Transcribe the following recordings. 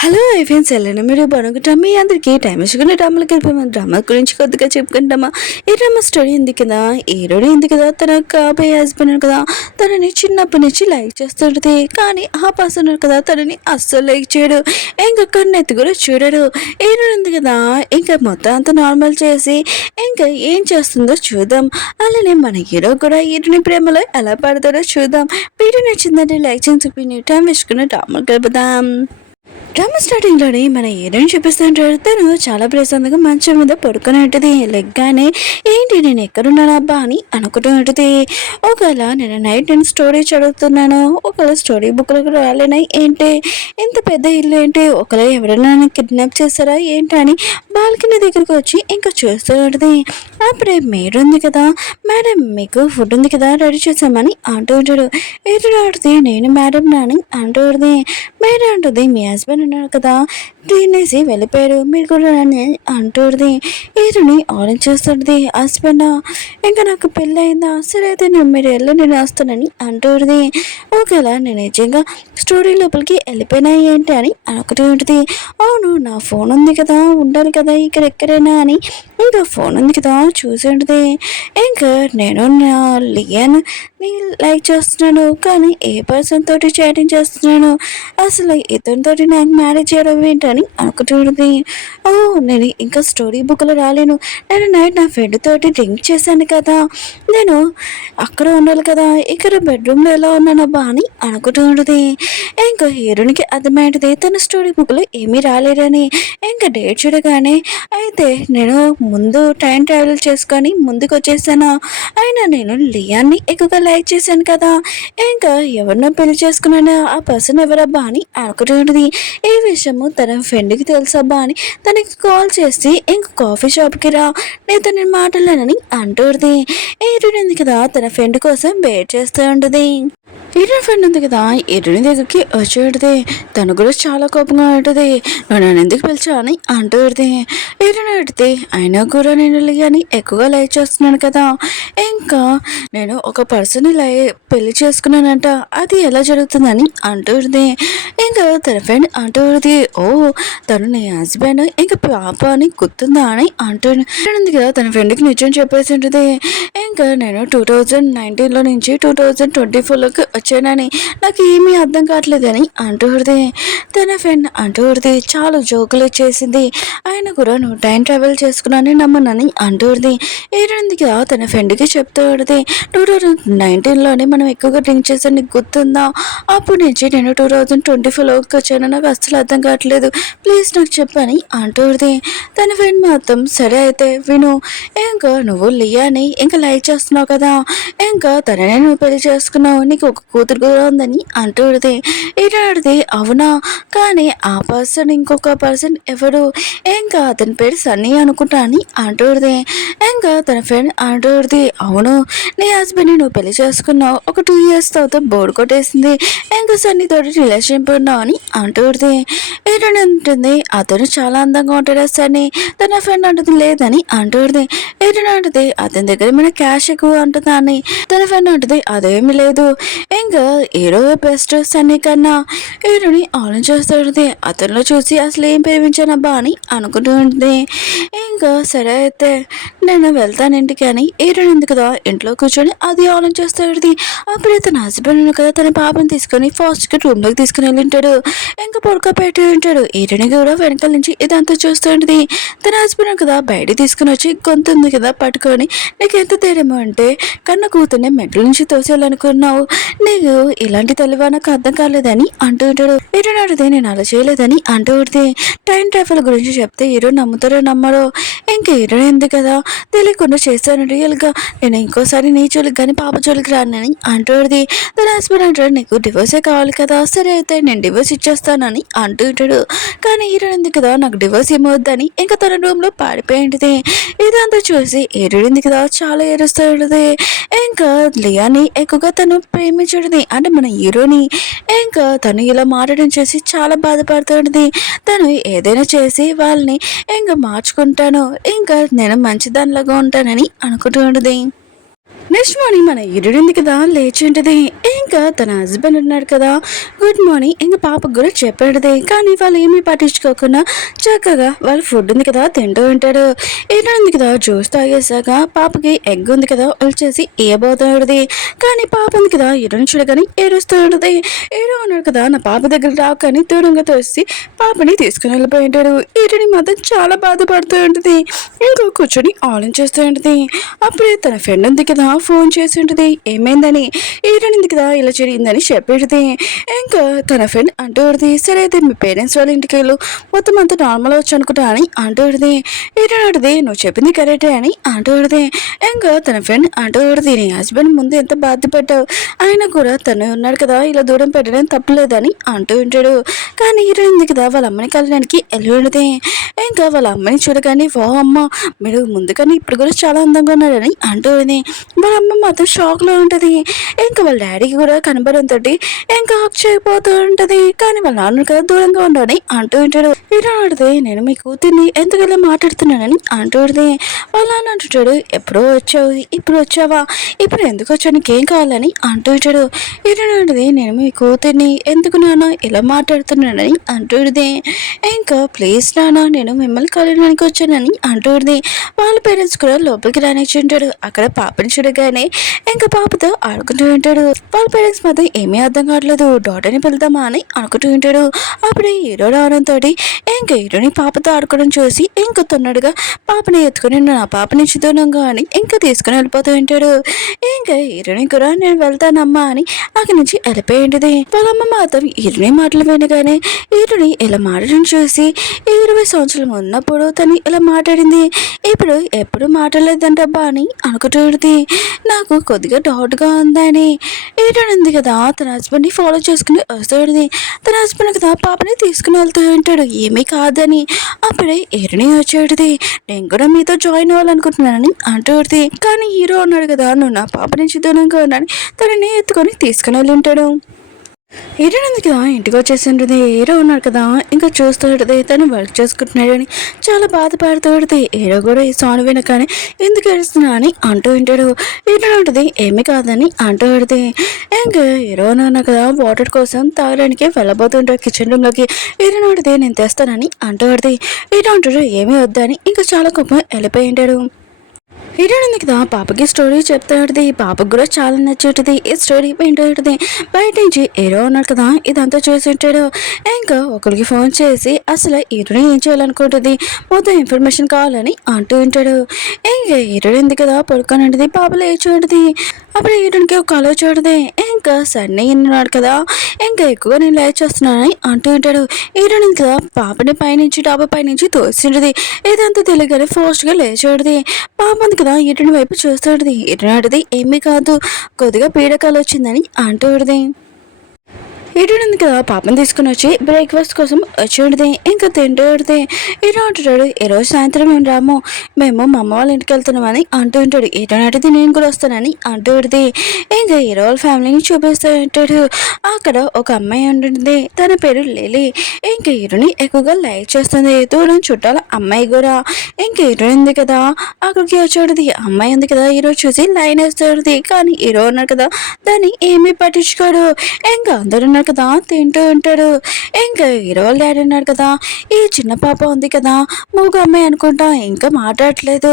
Hello friends, ఎలా మీరు బాగుంటాం? మీ అందరికీ టైం వేసుకుని డ్రామాలకు వెళ్ళిపోయాము. డ్రామా గురించి కొద్దిగా చెప్పుకుంటామా? ఈ డ్రామా స్టోరీ ఉంది కదా, హీరోని ఉంది కదా, తన కాబోయే హస్బెండ్ కదా, తనని చిన్నప్పటి నుంచి లైక్ చేస్తుంటుంది. కానీ ఆ పర్సన్ కదా తనని అస్సలు లైక్ చేయడు, ఇంకా కన్నెత్తి కూడా చూడడు. హీరోని ఉంది కదా, ఇంకా మొత్తం అంతా నార్మల్ చేసి ఇంకా ఏం చేస్తుందో చూద్దాం. అలానే మన హీరో కూడా హీరోని ప్రేమలో ఎలా పడతాడో చూద్దాం. వీడియో నచ్చిందంటే లైక్ చేసి టైం వేసుకుని డ్రామాలకు వెళ్ళిపోదాం. డ్రామా స్టార్టింగ్లోనే మన హీరోయిన్ చూపిస్తుంటాడు. తను చాలా ప్రశాంతంగా మంచం మీద పడుకొని ఉంటుంది. లెగ్గానే ఏంటి నేను ఎక్కడున్నాను అబ్బా అని అనుకుంటూ ఉంటుంది. ఒకవేళ నేను స్టోరీ చదువుతున్నాను, ఒకవేళ స్టోరీ బుక్లకు రాలేనా ఏంటి, ఇంత పెద్ద ఇల్లు ఏంటి, ఒకవేళ ఎవరైనా కిడ్నాప్ చేస్తారా ఏంటి అని బాల్కనీ దగ్గరకు వచ్చి ఇంకా చూస్తూ ఉంటుంది. అప్పుడే మేడ్ ఉంది కదా, మేడం మీకు ఫుడ్ ఉంది కదా రెడీ చేసామని అంటూ ఉంటాడు. ఎదురు ఆడితే నేను మేడం నాని అంటూ ఉంటుంది. మేడం అంటుంది మీ హస్బెండ్ ఉన్నాడు కదా తినేసి వెళ్ళిపోయారు, మీరు కూడా అని అంటుంది. ఈరుని ఆలోచిస్తుంది. హస్బెండా, ఇంకా నాకు పెళ్ళి అయిందా, సరే అయితే మీరు వెళ్ళి నేను వస్తానని అంటుంది. ఓకేలా నేను నిజంగా స్టోరీ లోపలికి వెళ్ళిపోయినా ఏంటి అని అనుకుంటూ ఉంటుంది. అవును నా ఫోన్ ఉంది కదా, ఉండాలి కదా ఇక్కడ ఎక్కడైనా అని ఇంకా ఫోన్ ఉంది కదా చూసి ఉంటుంది. ఇంకా నేను నా లియాన్ లైక్ చేస్తున్నాను, కానీ ఏ పర్సన్ తోటి చాటింగ్ చేస్తున్నాను, అసలు ఇతనితో నాకు మ్యారేజ్ చేయడం ఏంటని అనుకుంటుంది. ఓ నేను ఇంకా స్టోరీ బుక్లో రాలేను, నేను నైట్ నా ఫ్రెండ్ తోటి డ్రింక్ చేశాను కదా, నేను అక్కడ ఉండాలి కదా, ఇక్కడ బెడ్రూమ్లో ఎలా ఉన్నానబ్బా అని అనుకుంటూ ఉంటుంది. ఇంకా హీరోనికి అర్థమైంది తన స్టోరీ బుక్లో ఏమీ రాలేదని. ఇంకా డేట్ చూడగానే అయితే నేను ముందు టైం ట్రావెల్ చేసుకొని ముందుకు వచ్చేసాను, అయినా నేను లియాన్ని ఎక్కువగా లైక్ చేశాను కదా, ఇంకా ఎవరినో పెళ్లి చేసుకున్నాను, ఆ పర్సన్ ఎవరబ్బా అని అనుకుంటుంది. ఈ విషయము తన ఫ్రెండ్కి తెలుసబ్బా అని తనకి కాల్ చేసి ఇంక కాఫీ షాప్కి రా, నేను నేను మాట్లాడానని అంటుంది. ఏరుడింది కదా తన ఫ్రెండ్ కోసం వెయిట్ చేస్తూ ఉంటుంది. హీరోయిన్ ఫ్రెండ్ ఉంది కదా, హీరోయిన్ దగ్గరికి వచ్చి ఉంటుంది. తను కూడా చాలా కోపంగా ఉంటుంది. నన్ను ఎందుకు పిలిచా అని అంటుంది. హీరోయిన్ అడిగితే అయినా కూడా నేను లియాని ఎక్కువగా లైక్ చేస్తున్నాను కదా, ఇంకా నేను ఒక పర్సన్ పెళ్లి చేసుకున్నానంట, అది ఎలా జరుగుతుందని అంటుంది. ఇంకా తన ఫ్రెండ్ అంటుంది, ఓ తను నీ హస్బెండ్ ఇంకా పాప అని గుర్తుందా అని అంటుంది కదా. తన ఫ్రెండ్కి నిజం చెప్పేసి ఉంటుంది. ఇంకా నేను 2019లో నుంచి 2024లోకి వచ్చానని నాకు ఏమీ అర్థం కావట్లేదని అంటుంది. తన ఫ్రెండ్ అంటుంది చాలా జోకులు చేసింది, ఆయన కూడా నువ్వు టైం ట్రావెల్ చేసుకున్నాను నమ్మనని అంటుంది. ఏంటంది కదా తన ఫ్రెండ్కి చెప్తూ ఉంటుంది. 2019లోనే మనం ఎక్కువగా డ్రింక్ చేసాను నీకు గుర్తుందా, అప్పటి నుంచి నేను 2024లోకి వచ్చాను, నాకు అస్సలు అర్థం కావట్లేదు, ప్లీజ్ నాకు చెప్పని అంటుంది. తన ఫ్రెండ్ మాత్రం సరే అయితే విను, ఇంకా నువ్వు లియాని ఇంకా లైక్ చేస్తున్నావు కదా, ఇంకా తననే నువ్వు పెళ్లి చేసుకున్నావు, నీకు ఒక కూతురు కూడా ఉందని అంటుంది. ఏంటంటే అవునా, కానీ ఆ పర్సన్ ఇంకొక పర్సన్ ఎవరు, ఇంకా అతని పేరు సన్నీ అనుకుంటా అని అంటుంది. ఇంకా తన ఫ్రెండ్ అంటుంది, అవును నీ హస్బెండ్ని నువ్వు పెళ్లి చేసుకున్నావు, ఒక 2 years తర్వాత బోర్డు కొట్టేసింది, ఇంకా సన్నీ తోటి రిలేషన్షిప్ ఉన్నావు అని అంటుంది. ఏంటంటుంది అతను చాలా అందంగా ఉంటాడు సన్నీ, తన ఫ్రెండ్ అంటుంది లేదని అంటుంది. ఏంటంటుంది అతని దగ్గర మన క్యాష్ ఎక్కువ అంటుందా అని, తన ఫ్రెండ్ అంటుంది అదేమి లేదు, ఇంకా హీరో బెస్ట్ సన్నీ కన్నా. హీరోని ఆలోచిస్తుంది. అతనిలో చూసి అసలు ఏం ప్రేమించానబ్బా అని అనుకుంటూ ఉంటుంది. ఇంకా సరే అయితే నేను వెళ్తాను ఇంటికి అని హీరోని ఉంది కదా ఇంట్లో కూర్చొని అది ఆలోచిస్తుంది. అప్పుడే తన హస్బెండ్ కదా తన పాపని తీసుకొని ఫాస్ట్గా రూమ్లోకి తీసుకుని వెళ్ళింటాడు. ఇంకా పడుకోబెట్టి ఉంటాడు. హీరోని కూడా వెనకాల నుంచి ఇదంతా చూస్తూ ఉంటుంది. తన హస్బెండ్ కదా బయట తీసుకుని వచ్చి గొంతు ఉంది కదా పట్టుకొని, నీకు ఎంత ధైర్యమో అంటే కన్న కూతుర్ని మెట్ల నుంచి తోసేయాలనుకున్నావు, నీకు ఇలాంటి తెలివా నాకు అర్థం కాలేదని అంటూ ఉంటాడు. హీరోని అడిగితే నేను అలా చేయలేదని అంటూ ఉంటుంది. టైం ట్రావెల్ గురించి చెప్తే హీరో నమ్ముతారో నమ్మరో, ఇంకా హీరో ఉంది కదా తెలియకుండా చేస్తాను రియల్గా, నేను ఇంకోసారి నీ జోలికి కానీ పాప జోలికి రానని అంటుంది. తన హస్బెండ్ అంటాడు నీకు డివోర్సే కావాలి కదా, సరే అయితే నేను డివోర్స్ ఇచ్చేస్తానని అంటూ ఉంటాడు. కానీ హీరో ఉంది కదా నాకు డివోర్స్ ఏమవుద్దని ఇంకా తన రూమ్లో పాడిపోయింది. ఇదంతా చూసి హీరోయింది కదా చాలా ఏడుస్తూ ఉంటుంది. ఇంకా లియాని ఎక్కువగా తను ప్రేమించడుది అంటే మన హీరోని, ఇంకా తను ఇలా మారడం చేసి చాలా బాధపడుతుంది. తను ఏదైనా చేసి వాళ్ళని ఇంకా మార్చుకుంటాను, ఇంకా నేను మంచిదానిలాగా ఉంటానని అనుకుంటూ ఉంటుంది. నెక్స్ట్ మార్నింగ్ మన హీరోయిన్ కదా లేచి ఉంటుంది. ఇంకా తన హస్బెండ్ ఉన్నాడు కదా, గుడ్ మార్నింగ్ ఇంకా పాపకు కూడా చెప్పాడుది. కానీ వాళ్ళు ఏమీ పట్టించుకోకుండా చక్కగా వాళ్ళ ఫుడ్ ఉంది కదా తింటూ ఉంటాడు. హీరోయిన్ కదా జ్యూస్ తాగేసాక పాపకి ఎగ్ ఉంది కదా వచ్చేసి ఏబోతాడుది. కానీ పాప ఉంది కదా హీరోయిన్ చూడగానే ఏడుస్తూ ఉంటుంది. హీరో ఉన్నాడు కదా నా పాప దగ్గర రాకని దూరంగా తోసి పాపని తీసుకుని వెళ్ళిపోయి ఉంటాడు. హీరోయిన్ మాత్రం చాలా బాధపడుతూ ఉంటుంది. ఇంకా కూర్చొని ఆలోచిస్తూ ఉంటుంది. అప్పుడే తన ఫ్రెండ్ ఉంది కదా ఫోన్ చేసి ఉంటుంది ఏమైందని. హీరోయిన్ కదా ఇలా జరిగిందని చెప్పేది. ఇంకా తన ఫ్రెండ్ అంటూడిది సరే అయితే మీ పేరెంట్స్ వాళ్ళ ఇంటికి వెళ్ళు మొత్తం అంతా నార్మల్ వచ్చు అనుకుంటా అని అంటూడిది. హీరోయిన్ నువ్వు చెప్పింది కరెక్టే అని అంటూడిది. ఇంకా తన ఫ్రెండ్ అంటూడిది నీ హస్బెండ్ ముందు ఎంత బాధపడ్డావు, ఆయన కూడా తను ఉన్నాడు కదా ఇలా దూరం పెట్టడం తప్పలేదని అంటూ ఉంటాడు. కానీ హీరోయిన్ కదా వాళ్ళ అమ్మని కలడానికి వెళ్ళి ఉండదు. ఇంకా వాళ్ళ అమ్మని చూడగానే వా అమ్మ మీరు ముందు కానీ ఇప్పుడు కూడా చాలా అందంగా ఉన్నారని అంటూ ఉంది. వాళ్ళ అమ్మ మాత్రం షాక్లో ఉంటుంది. ఇంకా వాళ్ళ డాడీకి కూడా కనబడంతో ఇంకా హక్ చేయబోతూ ఉంటుంది. కానీ వాళ్ళ నాన్న కదా దూరంగా ఉండని అంటూ ఉంటాడు. ఇలా ఆడితే నేను మీ కూతుర్ని ఎంతకలా మాట్లాడుతున్నానని అంటూ ఉంటుంది. వాళ్ళ నాన్న అంటుంటాడు ఎప్పుడో వచ్చావు ఇప్పుడు వచ్చావా, ఇప్పుడు ఎందుకు వచ్చావు నీకేం కావాలని అంటూ ఉంటాడు. ఇలా ఆడితే నేను మీ కూతుర్ని ఎందుకు నాన్న ఇలా మాట్లాడుతున్నానని అంటూడిది. ఇంకా ప్లీజ్ నాన్న నేను మిమ్మల్ని కలవడానికి వచ్చానని అంటూడిది. వాళ్ళ పేరెంట్స్ కూడా లోపలికి రానిచ్చి ఉంటాడు. అక్కడ పాపని చూడగానే ఇంకా పాపతో ఆడుకుంటూ ఉంటాడు. వాళ్ళ పేరెంట్స్ మాత్రం ఏమీ అర్థం కావట్లేదు, డాటర్ని పిలుద్దామా అని అనుకుంటూ ఉంటాడు. అప్పుడే హీరో రావడంతో ఇంకా హీరోని పాపతో ఆడుకోవడం చూసి ఇంకా తొన్నడుగా పాపని ఎత్తుకుని నా పాప నుంచి దూరంగా అని ఇంకా తీసుకుని వెళ్ళిపోతూ ఉంటాడు. ఇంకా హీరోని కూడా నేను వెళ్తానమ్మా అని అక్కడి నుంచి వెళ్ళిపోయి ఉంటుంది. వాళ్ళమ్మ మాత్రం హీరోని మాటలు వినగానే హీరోని ఇలా మాట్లాడడం చూసి 20 సంవత్సరాలు ఉన్నప్పుడు తను ఇలా మాట్లాడింది ఇప్పుడు ఎప్పుడు మాట్లాడలేదంటబ్బా అని అనుకుంటుంది. నాకు కొద్దిగా డౌట్గా ఉందని. ఏంటంది కదా తన హస్బెండ్ని ఫాలో చేసుకుని వస్తాడు. తన హస్బెండ్ కదా పాపని తీసుకుని వెళ్తూ ఉంటాడు ఏమీ కాదని. అప్పుడే ఎరుని వచ్చేది నేను కూడా మీతో జాయిన్ అవ్వాలనుకుంటున్నానని అంటుంది. కానీ హీరో ఉన్నాడు కదా నువ్వు నా పాప నుంచి దూరంగా ఉన్నాను తనని ఎత్తుకొని తీసుకుని వెళ్ళి ఉంటాడు. హీరోయిన్ కదా ఇంటికి వచ్చేసింటుంది. హీరో ఉన్నాడు కదా ఇంకా చూస్తూ ఉంటుంది తను వర్క్ చేసుకుంటున్నాడని చాలా బాధపడుతూ ఉంటుంది. హీరో కూడా ఈ సాంగ్ వినగానే ఎందుకు ఏడుస్తున్నా అని అంటూ ఉంటాడు. హీరో ఉంటుంది ఏమీ కాదని అంటూ ఉంటుంది. ఇంకా హీరో ఉన్నా కదా వాటర్ కోసం తాగడానికి వెళ్ళబోతుంటాడు కిచెన్ రూమ్లోకి. హీరో ఉంటుంది నేను తెస్తానని అంటూ ఉంటుంది. హీరో అంటాడు ఏమీ వద్దని ఇంకా చాలా కోపం వెళ్ళిపోయి ఉంటాడు. హీరోయిన్ కదా పాపకి స్టోరీ చెప్తాడుది. పాపకు కూడా చాలా నచ్చేది ఈ స్టోరీ వింటుంది. బయట నుంచి హీరో ఉన్నాడు కదా ఇదంతా చూసి ఉంటాడు. ఇంకా ఒకరికి ఫోన్ చేసి అసలు హీరోని ఏం చేయాలనుకుంటుంది మొత్తం ఇన్ఫర్మేషన్ కావాలని అంటూ ఉంటాడు. ఇంకా హీరోయిన్ కదా పడుకొని ఉంటుంది. పాప లేచి ఉంటుంది. అప్పుడు హీరోయిన్కి ఒక కళ చూడదు. ఇంకా సన్నీ ఉన్నాడు కదా ఇంకా ఎక్కువగా నేను లేచి వస్తున్నానని అంటూ ఉంటాడు. హీరోయిన్ కదా పాపని పైనుంచి డాబా పైనుంచి తోసింటుంది. ఇదంతా తెలియగానే ఫాస్ట్గా లేచాడుది. పాప కదా హీరోయిన్ వైపు చూస్తాడుది. హీరోయిన్ ఏమీ కాదు కొద్దిగా పీడకాలు వచ్చిందని అంటూడిది. హీరోయిన్ కదా పాపని తీసుకుని వచ్చి బ్రేక్ఫాస్ట్ కోసం వచ్చి ఉంటుంది. ఇంకా తింటూ ఉంటుంది. హీరో అంటున్నాడు ఈరోజు సాయంత్రం మేము రాము మేము మా అమ్మ వాళ్ళ ఇంటికి వెళ్తున్నామని అంటూ ఉంటాడు. హీరోయిన్ నేను కూడా వస్తానని అంటూ ఉంటుంది. ఇంకా హీరో వాళ్ళ ఫ్యామిలీని చూపిస్తూ ఉంటాడు. అక్కడ ఒక అమ్మాయి ఉంటుంది తన పేరు లిలీ. ఇంకా హీరోని ఎక్కువగా లైక్ చేస్తుంది. దూరం చుట్టాల అమ్మాయి కూడా. ఇంకా హీరోయిన్ ఉంది కదా అక్కడికి వచ్చేది. అమ్మాయి ఉంది కదా హీరో చూసి లైన్ వేస్తుంది. కానీ హీరో ఉన్నారు కదా దాన్ని ఏమీ పట్టించుకోడు. ఇంకా అందరూ కదా తింటూ ఉంటాడు. ఇంకా హీరో వాళ్ళ డాడీ ఉన్నాడు కదా ఈ చిన్న పాప ఉంది కదా మూగ అమ్మాయి అనుకుంటా ఇంకా మాట్లాడట్లేదు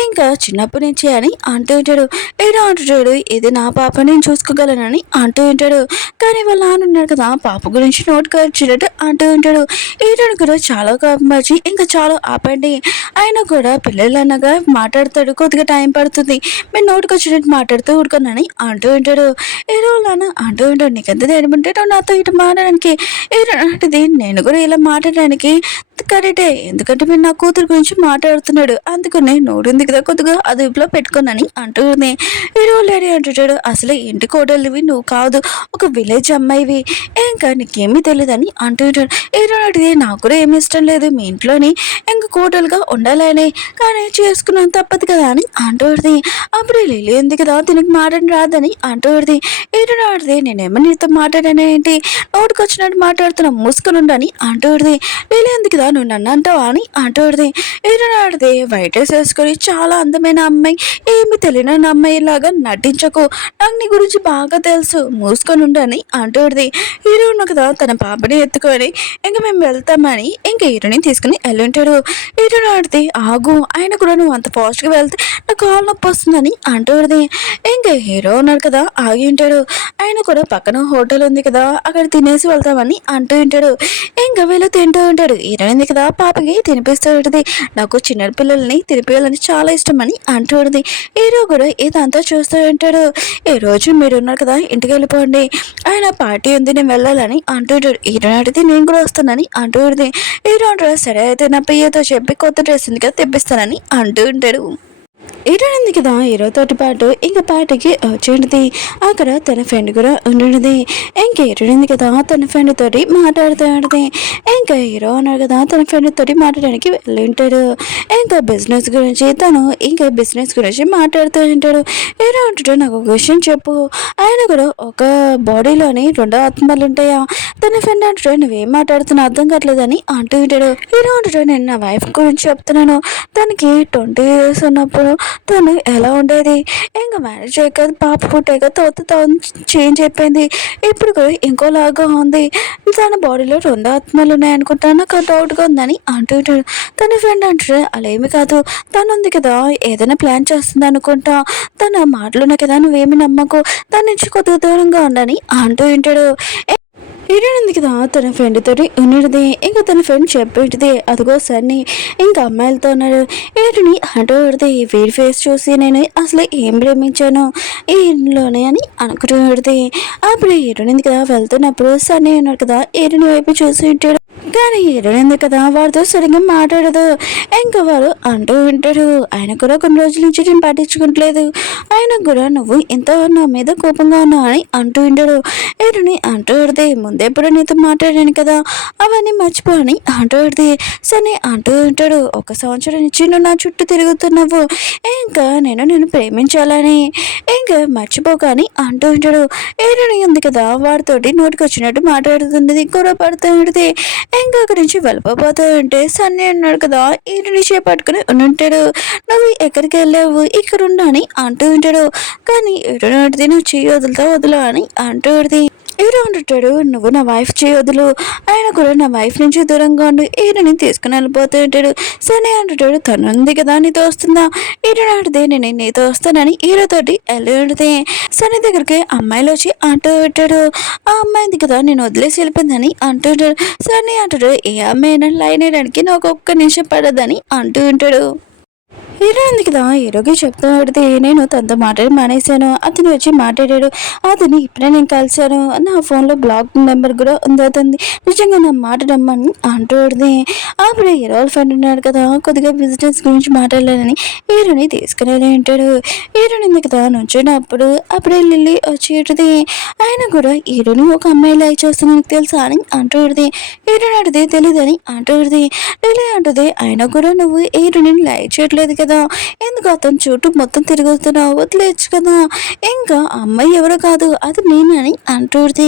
ఇంకా చిన్నప్పటి నుంచి అని అంటూ ఉంటాడు. హీరో అంటాడు ఇది నా పాప నేను చూసుకోగలనని అంటూ ఉంటాడు. కానీ వాళ్ళ నాన్న ఉన్నాడు కదా పాప గురించి నోటుగా వచ్చినట్టు అంటూ ఉంటాడు. హీరోని కూడా చాలా కోపం వచ్చి ఇంకా చాలా ఆపండి ఆయన కూడా పిల్లలు అన్నగా మాట్లాడతాడు కొద్దిగా టైం పడుతుంది మీరు నోటుకు వచ్చినట్టు మాట్లాడుతూ ఊరుకున్నాని అంటూ ఉంటాడు. హీరో నాన్న అంటూ ఉంటాడు నీకు ఎంత ధైర్యం నాతో ఇటు మాట్లాడడానికి ఏంటంటే నేను కూడా ఇలా మాట్లాడడానికి కరెక్టే ఎందుకంటే మీరు నా కూతురు గురించి మాట్లాడుతున్నాడు అందుకనే నోడుంది కదా కొద్దిగా అదుపులో పెట్టుకున్నాని అంటుంది. హీరో లేడీ అంటాడు అసలు ఇంటి కోడలివి నువ్వు కాదు ఒక విలేజ్ అమ్మాయివి ఇంకా నీకేమీ తెలియదని అంటుంటాడు. హీరో అడిగి నాకు కూడా ఏమి ఇష్టం లేదు మీ ఇంట్లోని ఇంకా కోడలుగా ఉండాలని కానీ చేసుకున్నాను తప్పదు కదా అని అంటుంది. అప్పుడు లిలీ ఉంది కదా దీనికి మాట్లాడి రాదని అంటుంది. హీరో అడిగి నేనేమో నీతో మాట్లాడాను ఏంటి నోటుకు వచ్చినట్టు మాట్లాడుతున్నా మూసుకొని ఉండని అంటుంది. లిలీ ఉంది కదా కదా నువ్వు నన్ను అంటావా అని అంటాడుది. ఈరోనాడిది వైట్ డ్రెస్ వేసుకొని చాలా అందమైన అమ్మాయి, ఏమి తెలియని అమ్మాయి లాగా నటించకు, నాకు నీ గురించి బాగా తెలుసు, మూసుకొని ఉండని అంటాడుది. హీరోను కదా తన పాపని ఎత్తుకొని ఇంక మేము వెళ్తామని ఇంక హీరోని తీసుకుని వెళ్ళుంటాడు. హీరోని ఆడితే ఆగు, ఆయన కూడా నువ్వు అంత ఫాస్ట్గా వెళ్తే నాకు కాలు నొప్పి వస్తుందని అంటాడుది. ఇంకా హీరో ఉన్నాడు కదా ఆగి ఉంటాడు. ఆయన కూడా పక్కన హోటల్ ఉంది కదా అక్కడ తినేసి వెళ్తామని అంటూ ఉంటాడు. ఇంకా వీళ్ళు తింటూ ఉంటాడు. హీరోయిన్ కదా పాపకి తినిపిస్తూ ఉంటుంది. నాకు చిన్న పిల్లల్ని తినిపించాలని చాలా ఇష్టం అని అంటూ ఉంటుంది. హీరో కూడా ఇదంతా చూస్తూ ఉంటాడు. ఈ రోజు మీరు ఉన్నారు కదా ఇంటికి వెళ్ళిపోండి, ఆయన పార్టీ ఉంది నేను వెళ్ళాలని అంటూ ఉంటాడు. హీరో అడిగితే నేను కూడా వస్తానని అంటూ ఉంటుంది. హీరో అంటాడు సరే అయితే నా పియ్యతో చెప్పి కొత్త డ్రెస్ ఉంది కదా తెప్పిస్తానని అంటూ ఉంటాడు. ఇటనింది కదా హీరోతోటి పాటు ఇంకా పార్టీకి వచ్చింది. అక్కడ తన ఫ్రెండ్ కూడా ఉండినది. ఇంకా ఇటనింది కదా తన ఫ్రెండ్ తోటి మాట్లాడుతూ ఉంటుంది. ఇంకా హీరో అన్నాడు కదా తన ఫ్రెండ్ తోటి మాట్లాడడానికి వెళ్ళి ఉంటాడు. ఇంకా బిజినెస్ గురించి మాట్లాడుతూ ఉంటాడు. హీరో అంటాడు నాకు ఒక విషయం చెప్పు, ఆయన కూడా ఒక బాడీలోని 2 ఆత్మలు ఉంటాయా? తన ఫ్రెండ్ అంటాడు నువ్వేం మాట్లాడుతున్నా అర్థం కావట్లేదని అంటూ ఉంటాడు. హీరో అంటాడు నేను నా వైఫ్ గురించి చెప్తున్నాను, తనకి 20 years ఉన్నప్పుడు తను ఎలా ఉండేది, ఇంకా మ్యారేజ్ అయ్యాక పాప పుట్టాక తను చేంజ్ అయిపోయింది, ఇప్పుడు కూడా ఇంకోలాగా ఉంది, తన బాడీలో 2 ఆత్మలు ఉన్నాయనుకుంటాను, నాకు డౌట్గా ఉందని అంటుంటాడు. తన ఫ్రెండ్ అంటాడు అలా ఏమి కాదు, తను ఉంది కదా ఏదైనా ప్లాన్ చేస్తుంది అనుకుంటా, తన మాటలున్నాయి కదా నువ్వేమి నమ్మకు, తన నుంచి కొద్దిగా దూరంగా ఉండని అంటూ ఉంటాడు. ఏడేంది కదా తన ఫ్రెండ్ తోటి ఉన్నది. ఇంకా తన ఫ్రెండ్ చెప్పేటిది అదిగో సన్ని ఇంకా అమ్మాయిలతో ఉన్నాడు. ఏడిని అంటూడిది వీడి ఫేస్ చూసి నేను అసలు ఏం ప్రేమించాను ఈ ఇంట్లోనే అని అనుకుంటున్నది. అప్పుడు ఏడునింది కదా వెళ్తున్నప్పుడు సన్ని ఉన్నాడు కదా ఏడిని వైపు చూసి ఉంటాడు. కానీ ఏడునింది కదా వాడితో సరిగ్గా మాట్లాడదు. ఇంకా వాడు అంటూ ఉంటాడు ఆయన కూడా కొన్ని రోజుల నుంచి నేను పట్టించుకోవట్లేదు, ఆయన కూడా నువ్వు ఇంత నా మీద కోపంగా ఉన్నావు అని అంటూ ఉంటాడు. ఏడుని అంటూడిది ముందెప్పుడు నీతో మాట్లాడాను కదా అవన్నీ మర్చిపోని అంటూడిది. సరే అంటూ ఉంటాడు 1 సంవత్సరం నుంచి నువ్వు నా చుట్టూ తిరుగుతున్నావు, ఇంకా నేను ప్రేమించాలని ఇంకా మర్చిపోకని అంటూ ఉంటాడు. ఏడుని ఉంది కదా వాడితోటి నోటికి వచ్చినట్టు మాట్లాడుతున్నది, గొడవ పడుతూ ఉంటుంది. ఇంకా అక్కడి నుంచి వెళ్ళిపోతూ ఉంటే సన్నీ అన్నాడు కదా ఏడుని చేపట్టుకుని ఉంటాడు. నువ్వు ఎక్కడికి వెళ్ళావు ఇక్కడ ఉండని అంటూ ఉంటాడు. కానీ ఏడుని అడితే నువ్వు చెయ్యి వదులు అని అంటూ హీరో అంటాడు నువ్వు నా వైఫ్ చేయొద్దులు, ఆయన కూడా నా వైఫ్ నుంచి దూరంగా ఉండు, ఈయనని తీసుకుని వెళ్ళిపోతూ ఉంటాడు. సరే అంటాడు తను ఉంది కదా నీతో వస్తుందా, ఈయన ఆడితే నేను నీతో వస్తానని హీరోతోటి వెళ్ళి ఉంటుంది. సరే దగ్గరికి అమ్మాయిలు వచ్చి అంటూ పెట్టాడు. ఆ అమ్మాయింది కదా నేను వదిలేసి వెళ్ళిపోయిందని అంటూ ఉంటాడు. సరే అంటాడు ఏ అమ్మాయినా లైన్ వేయడానికి నాకు 1 నిమిషం పడదని అంటూ ఉంటాడు. హీరో ఉంది కదా హీరోకి చెప్తూ పడితే నేను తనతో మాట్లాడి మానేశాను, అతను వచ్చి మాట్లాడాడు, అతను ఇప్పుడే నేను కలిశాను, నా ఫోన్లో బ్లాక్ నెంబర్ కూడా ఉంది అతను, నిజంగా నా మాట నమ్మని అంటూడిది. అప్పుడు హీరో ఫ్రెండ్ ఉన్నాడు కదా కొద్దిగా బిజినెస్ గురించి మాట్లాడాలని హీరోని తీసుకుని వెళ్ళి ఉంటాడు. హీరోని ఉంది కదా నుంచినప్పుడు అప్పుడే లిల్లీ వచ్చేటిది. ఆయన కూడా హీరోని ఒక అమ్మాయి లైక్ చేస్తాను తెలుసా అని అంటూడిది. హీరోని అడితే తెలియదని అంటూడిది. లిల్లీ అంటుంది ఆయన కూడా నువ్వు హీరోని లైక్ చేయట్లేదు కదా, ఎందుకు అతను చుట్టూ మొత్తం తిరుగుతున్నావు, వదిలేచ్చు కదా, ఇంకా అమ్మాయి ఎవరు కాదు అది నేనని అంటూడిది.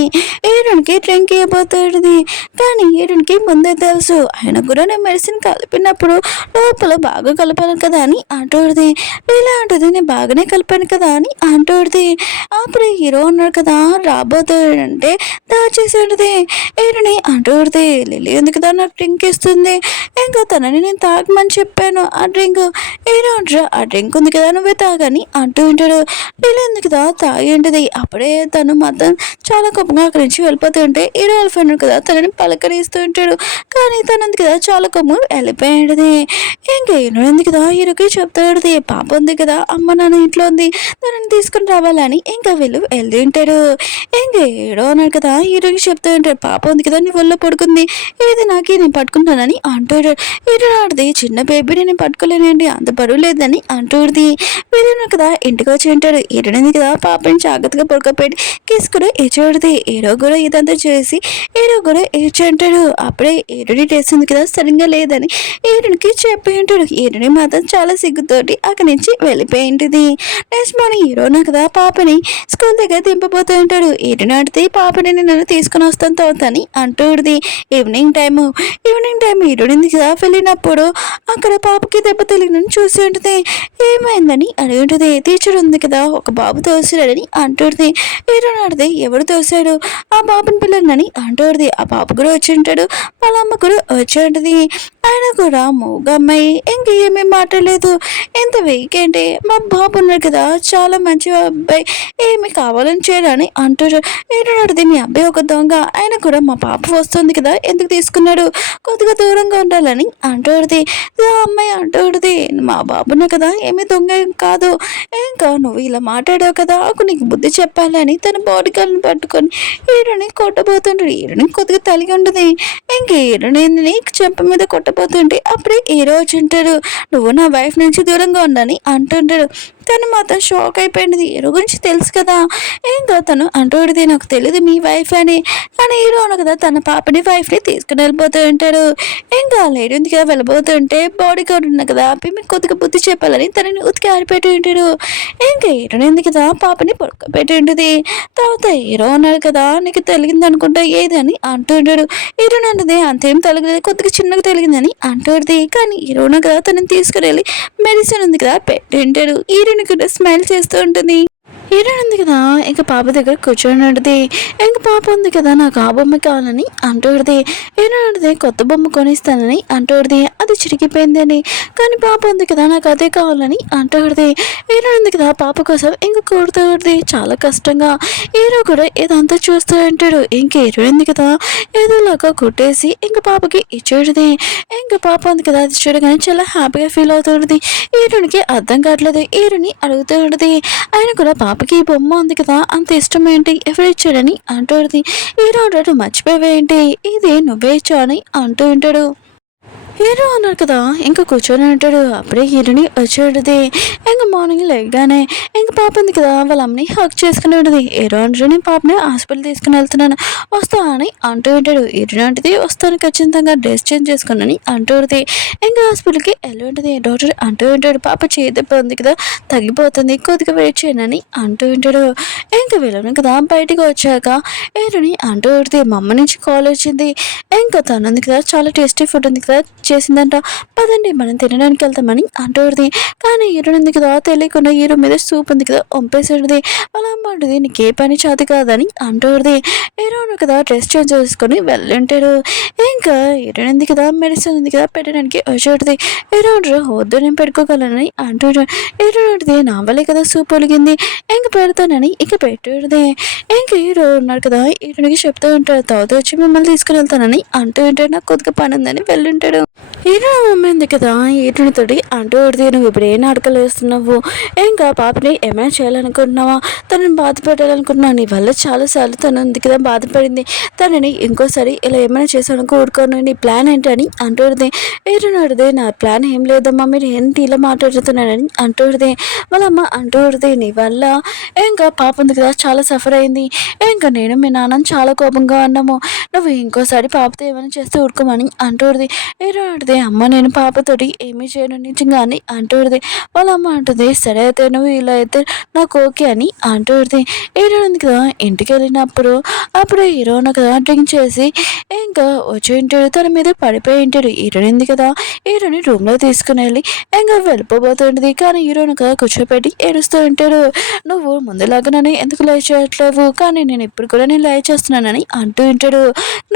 ఏడునికి డ్రింక్ అయిపోతాడుది. కానీ ఏడునికి ముందే తెలుసు ఆయన కూడా నేను మెడిసిన్ కలిపినప్పుడు లోపల బాగా కలిపాను కదా అని అంటూడిది. ఇలా అంటుంది నేను బాగానే కలిపాను కదా అని అంటూడిది. అప్పుడు హీరో ఉన్నాడు కదా రాబోతాడంటే దాచేసేది. ఏడుని అంటూడిది లిల్లీ ఉంది కదా నాకు డ్రింక్ ఇస్తుంది, ఇంకా తనని నేను తాగమని చెప్పాను ఆ డ్రింక్, హీరో అంటారు ఆ డ్రింక్ ఉంది కదా నువ్వే తాగని అంటూ ఉంటాడు. లిల్లీ ఉంది కదా తాగి ఉంటుంది. అప్పుడే తను మాత్రం చాలా కోపంగా అక్కడి నుంచి వెళ్ళిపోతూ ఉంటే హీరో వాళ్ళ ఫ్రెండ్ కదా తనని పలకరిస్తూ ఉంటాడు. కానీ తను ఉంది కదా చాలా కోపంగా వెళ్ళిపోయాడుది. ఇంకా హీరో ఉంది కదా హీరోకి చెప్తాడుది పాప ఉంది కదా అమ్మ నాన్న ఇంట్లో ఉంది తనని తీసుకుని రావాలని ఇంకా వీళ్ళు వెళ్తూ ఉంటాడు. ఇంకా హీరో అన్నాడు కదా హీరోకి చెప్తూ ఉంటాడు పాప ఉంది కదా నీ ఒళ్ళో పడుకుంది, ఏది నాకే నేను పట్టుకుంటానని అంటాడు. హీరో ఆడిది చిన్న బేబీని నేను పట్టుకోలేనండి అంత బరువు లేదని అంటూడిది. వీళ్ళు కదా ఇంటికి వచ్చి ఉంటాడు. హీరోని కదా పాపని జాగ్రత్తగా పడుకోపెట్టి కిస్ కూడా ఏడ్చాడుది. హీరో కూడా ఇదంతా చేసి హీరో కూడా ఏడ్చంటాడు. అప్పుడే హీరోని టేస్ట్ ఉంది కదా సరిగ్గా లేదని హీరోనికి చెప్పి ఉంటాడు. హీరోని మాత్రం చాలా సిగ్గుతోటి అక్కడి నుంచి వెళ్ళిపోయింది. నెక్స్ట్ మార్నింగ్ హీరోనా కదా పాపని స్కూల్ దగ్గర దింపబోతూ ఉంటాడు. హీరోని అడితే పాపని నన్ను తీసుకుని వస్తాను తోతని అంటూడిది. ఈవినింగ్ టైం హీరోయిన్ కదా వెళ్ళినప్పుడు అక్కడ పాపకి దెబ్బ తగిలిందని చూసి ఉంటుంది. ఏమైందని అడిగి ఉంటుంది. టీచర్ ఉంది కదా ఒక బాబు తోసాడని అంటుంది. హీరోయిన్ అడితే ఎవడు తోసాడు ఆ బాబుని పిల్లలని అంటుంది. ఆ బాబు కూడా వచ్చి ఉంటాడు, వాళ్ళ అమ్మ కూడా వచ్చి ఉంటుంది. ఆయన కూడా మూగ అమ్మాయి ఇంకేమీ మాట్లాడలేదు. ఎంత వెయికేంటి మా బాబు ఉన్నాడు కదా చాలా మంచి అబ్బాయి ఏమి కావాలని చేయడని అంటారు. ఏంటంటే మీ అబ్బాయి ఒక దొంగ, ఆయన కూడా మా పాప వస్తుంది కదా ఎందుకు తీసుకున్నాడు కొద్దిగా దూరంగా ఉండాలని అంటాడుది. ఆ అమ్మాయి అంటాడుది మా బాబున్నా కదా ఏమి దొంగ ఏం కాదు, ఇంకా నువ్వు ఇలా మాట్లాడావు కదా నాకు నీకు బుద్ధి చెప్పాలని తన బాడీ గార్డ్ని పట్టుకొని హీరోని కొట్టబోతుంటాడు. హీరోని కొద్దిగా తలిగి ఉంటుంది. ఇంక హీరోని చెంప మీద కొట్టబోతుంటే అప్పుడే హీరో వచ్చి ఉంటాడు. నువ్వు నా వైఫ్ నుంచి దూరంగా ఉండని అంటుంటాడు. తను మాత్రం షాక్ అయిపోయింది. హీరో గురించి తెలుసు కదా, ఇంకా తను అంటూడిది నాకు తెలియదు మీ వైఫ్ అని. కానీ హీరో అను కదా తన పాపని వైఫ్ని తీసుకుని వెళ్ళిపోతూ ఉంటాడు. ఇంకా లేడీ ఉంది కదా వెళ్ళబోతుంటే బాడీ గార్డ్ ఉన్న కదా ఆపి మీకు కొద్దిగా బుద్ధి చెప్పాలని తనని ఉతికి ఆరిపెట్టి ఉంటాడు. ఇంకా హీరోని ఉంది కదా పాపని పడుకోబెట్టి ఉంటుంది. తర్వాత హీరో అన్నాడు కదా నీకు తెలిగింది అనుకుంటా ఏదని అంటుంటాడు. హీరోని అంటది అంతేం తలగలేదు కొద్దిగా చిన్నగా తెలిగిందని అంటుంది. కానీ హీరోను కదా తనని తీసుకుని వెళ్ళి మెడిసిన్ ఉంది కదా పెట్టి ఉంటాడు. హీరోని కూడా స్మైల్ చేస్తూ ఉంటుంది. హీరోయిన్ ఉంది కదా ఇంకా పాప దగ్గర కూర్చొని ఉంటుంది. ఇంకా పాప ఉంది కదా నాకు ఆ బొమ్మ కావాలని అంటూడిది. హీరోయిన్ కొత్త బొమ్మ కొనిస్తానని అంటూడిది. అది చిరిగిపోయింది అని. కానీ పాప ఉంది కదా నాకు అదే కావాలని అంటూడిది. హీరోయిన్ ఉంది కదా పాప కోసం ఇంకా కూడుతూడిది చాలా కష్టంగా. హీరో కూడా ఇదంతా చూస్తూ ఉంటాడు. ఇంక హీరోయిన్ ఉంది కదా ఏదోలాగా కొట్టేసి ఇంకా పాపకి ఇచ్చేది. ఇంకా పాప ఉంది కదా అది చూడగానే చాలా హ్యాపీగా ఫీల్ అవుతుంది. హీరోయిన్కి అర్థం కావట్లేదు. హీరోని అడుగుతూ ఉంటుంది. ఆయన కూడా పాపకి ఈ బొమ్మ ఉంది కదా అంత ఇష్టం ఏంటి ఎవరు ఇచ్చాడని అంటుంది. హీరో అంటాడు మర్చిపోయేంటి ఇది నువ్వే ఇచ్చావు అని అంటూ ఉంటాడు. హీరో అన్నాడు కదా ఇంకా కూర్చొని ఉంటాడు. అప్పుడే హీరోని వచ్చేది. ఇంకా మార్నింగ్ లేగానే ఇంకా పాప ఉంది కదా వాళ్ళ అమ్మని హక్ చేసుకుని ఉంటుంది. హీరో అంటాడు నేను పాపని హాస్పిటల్ తీసుకుని వెళ్తున్నాను వస్తా అని అంటూ ఉంటాడు. హీరో అంటది వస్తాను ఖచ్చితంగా డ్రెస్ చేంజ్ చేసుకున్నాను అంటూ ఉంటుంది. ఇంకా హాస్పిటల్కి వెళ్ళి ఉంటుంది. డాక్టర్ అంటూ ఉంటాడు పాప చేదెబ్బ ఉంది కదా తగ్గిపోతుంది కొద్దిగా వెయిట్ చేయనని అంటూ ఉంటాడు. ఇంకా వెళ్ళను కదా బయటికి వచ్చాక హీరోని అంటూ ఉంటుంది మా అమ్మ నుంచి కాల్ వచ్చింది. ఇంకా తను ఉంది కదా చాలా టేస్టీ ఫుడ్ ఉంది కదా చేసిందంట పదండి మనం తినడానికి వెళ్తామని అంటుంది. కానీ హీరో ఉంది కదా తెలియకుండా హీరో మీద సూప్ ఉంది కదా వంపేసేది. వాళ్ళ అమ్మ అంటుంది నీకే పని చేతి కాదని అంటుంది. హీరో కదా డ్రెస్ చేంజ్ చేసుకొని వెళ్ళుంటాడు. ఇంకా హీరో ఉంది కదా మెడిసిన్ ఉంది కదా పెట్టడానికి వచ్చేది. హీరో వద్దు నేను పెట్టుకోగలనని అంటాడు. హీరో ఉంటుంది నా వల్లే కదా సూప్ ఒలిగింది ఇంక పెడతానని ఇక పెట్టేది. ఇంకా హీరో ఉన్నాడు కదా హీరోనికి చెప్తూ ఉంటాడు తర్వాత వచ్చి మిమ్మల్ని తీసుకుని వెళ్తానని అంటూ ఉంటాడు. నాకు కొద్దిగా పని ఉందని వెళ్ళుంటాడు. హీరో మమ్మీ ఉంది కదా హీరోనితోటి అంటూ ఉంటుంది నువ్వు ఇప్పుడు ఏ నాటకాలు వేస్తున్నావు ఇంకా పాపని ఏమైనా చేయాలనుకుంటున్నావా తనని బాధ పెట్టాలనుకుంటున్నావు నీ వల్ల చాలాసార్లు తను ఉంది కదా బాధపడింది తనని ఇంకోసారి ఇలా ఏమైనా చేశాను ఊరుకోను నీ ప్లాన్ ఏంటి అని అంటుంది. హీరోని అడితే నా ప్లాన్ ఏం లేదమ్మా మీరు ఏంటి ఇలా మాట్లాడుతున్నానని అంటుంది. వాళ్ళ అమ్మ అంటుంది నీ వల్ల ఇంకా పాప ఉంది కదా చాలా సఫర్ అయింది ఇంకా నేను మీ నాన్న చాలా కోపంగా ఉన్నాము నువ్వు ఇంకోసారి పాపతో ఏమైనా చేస్తే ఊరుకోమని అంటుంది. హీరో అంటుంది అమ్మ నేను పాపతోటి ఏమీ చేయను నిజంగా అని అంటుంది. వాళ్ళ అమ్మ అంటుంది సరే అయితే నువ్వు ఇలా అయితే నాకు ఓకే అని అంటుంది. హీరో ఉంది కదా ఇంటికి వెళ్ళినప్పుడు అప్పుడు హీరోను కదా డ్రింక్ చేసి ఇంకా వచ్చి ఉంటాడు తన మీద పడిపోయి ఉంటాడు. హీరోని ఉంది కదా హీరోని రూమ్లో తీసుకుని వెళ్ళి ఇంకా వెళ్ళిపోబోతుంటుంది. కానీ హీరోను కదా కూర్చోపెట్టి ఏడుస్తూ ఉంటాడు. నువ్వు ముందులాగా నన్ను ఎందుకు లైవ్ చేయట్లేవు కానీ నేను ఇప్పుడు కూడా నేను లైవ్ చేస్తున్నానని అంటూ ఉంటాడు.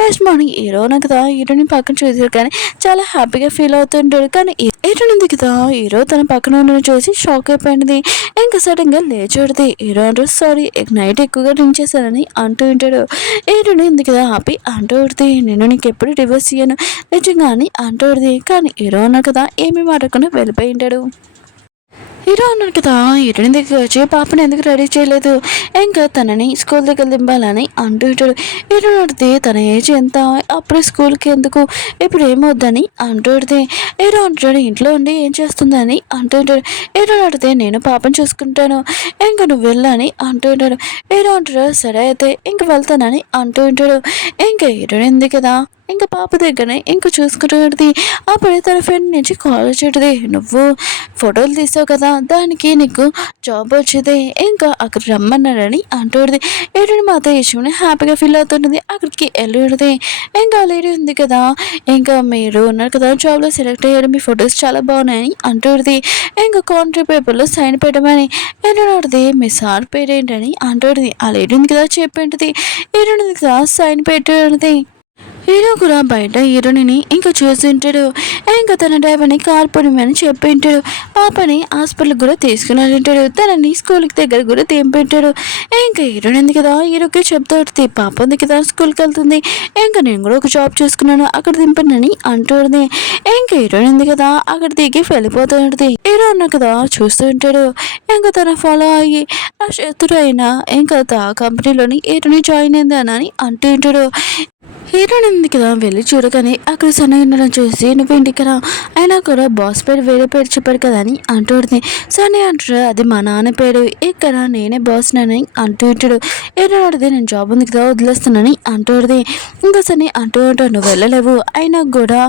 నెక్స్ట్ మార్నింగ్ హీరోను కదా హీరోని పక్కన చూసారు కానీ చాలా హ్యాపీగా ఫీల్ అవుతుంటాడు. కానీ హీరో ఉంది కదా హీరో తన పక్కన ఉండని చూసి షాక్ అయిపోయింది. ఇంకా సడన్గా లేచాడుది. హీరో అంటారు సారీ నైట్ ఎక్కువగా డ్రింక్ చేశానని అంటూ ఉంటాడు. హీరోని ఉంది కదా హ్యాపీ అంటూ ఉంటుంది నేను నీకు ఎప్పుడు డివోర్స్ ఇయ్యను నిజంగా అని అంటూ ఉంటుంది. కానీ హీరో అన్నా కదా ఏమీ మాటకుండా వెళ్ళిపోయి ఉంటాడు. హీరో అన్నాడు కదా హీరోని దగ్గర వచ్చి పాపని ఎందుకు రెడీ చేయలేదు ఇంకా తనని స్కూల్ దగ్గర దింపాలని అంటూ ఉంటాడు. హీరో అడితే తన ఏజ్ ఎంత అప్పుడు స్కూల్కి ఎందుకు ఇప్పుడు ఏమవుద్దని అంటూ ఉంటుంది. హీరో అంటాడు ఇంట్లో ఉండి ఏం చేస్తుందని అంటూ ఉంటాడు. హీరో అడితే నేను పాపని చూసుకుంటాను ఇంకా నువ్వు వెళ్ళని అంటూ ఉంటాడు. హీరో అంటాడు సరే అయితే ఇంక వెళ్తానని అంటూ ఉంటాడు. ఇంకా హీరోని ఉంది కదా ఇంకా పాప దగ్గరనే ఇంకా చూసుకుంటూ ఉంటుంది. అప్పుడే తన ఫ్రెండ్ నుంచి కాల్ వచ్చేటది, నువ్వు ఫోటోలు తీసావు కదా దానికి నీకు జాబ్ వచ్చేది ఇంకా అక్కడ రమ్మన్నారని అంటుంది. ఏడుని మాత్రం ఇష్టమని హ్యాపీగా ఫీల్ అవుతుంటుంది. అక్కడికి వెళ్ళి ఇంకా లేడీ ఉంది కదా, ఇంకా మీరు ఉన్నారు కదా జాబ్లో సెలెక్ట్ అయ్యారు, మీ ఫొటోస్ చాలా బాగున్నాయని అంటుంది. ఇంకా కాంట్రాక్ట్ పేపర్లో సైన్ పెట్టమని ఏడునది, మీ సార్ పేరేంటని అంటుంది. ఆ లేడీ ఉంది కదా చెప్పేంటిది. ఏడునది కదా సైన్ పెట్టేది. హీరో కూడా బయట హీరోని ఇంకా చూసింటాడు. ఇంకా తన డ్రైవర్ని కార్ పనిమని చెప్పింటాడు. పాపని హాస్పిటల్కి కూడా తీసుకుని ఉంటాడు. తనని స్కూల్కి దగ్గర కూడా తెంపింటాడు. ఇంకా హీరోని ఉంది కదా హీరోకి చెప్తాడు, పాప ఉంది కదా స్కూల్కి వెళ్తుంది, ఇంకా నేను కూడా ఒక జాబ్ చూసుకున్నాను అక్కడ దింపండి అంటుంది. ఇంకా హీరోని ఉంది కదా అక్కడ దిగి వెళ్ళిపోతూ ఉంటుంది. హీరో ఉన్న కదా చూస్తూ ఉంటాడు. ఇంకా తన ఫాలో అయ్యి ఆ శత్రు అయినా ఇంకా కంపెనీలోని హీరోని జాయిన్ అయింది అని అంటూ ఉంటాడు. హీరోయిన్ ఉంది కదా వెళ్ళి చూడగానే అక్కడ సన్న ఉండడం చూసి నువ్వేంటి ఇక్కడ, అయినా కూడా బాస్ పేరు వేరే పేరు చెప్పాడు కదా అని అంటుంది. సన్నీ అంటాడు, అది మా నాన్న పేరు, ఇక్కడ నేనే బాస్ నని అంటూ ఉంటాడు. హీరోయిన్ నేను జాబ్ ఉంది కదా వదిలేస్తానని అంటుంది. ఇంకా సన్నీ అంటూ ఉంటాడు, నువ్వు వెళ్ళలేవు అయినా కూడా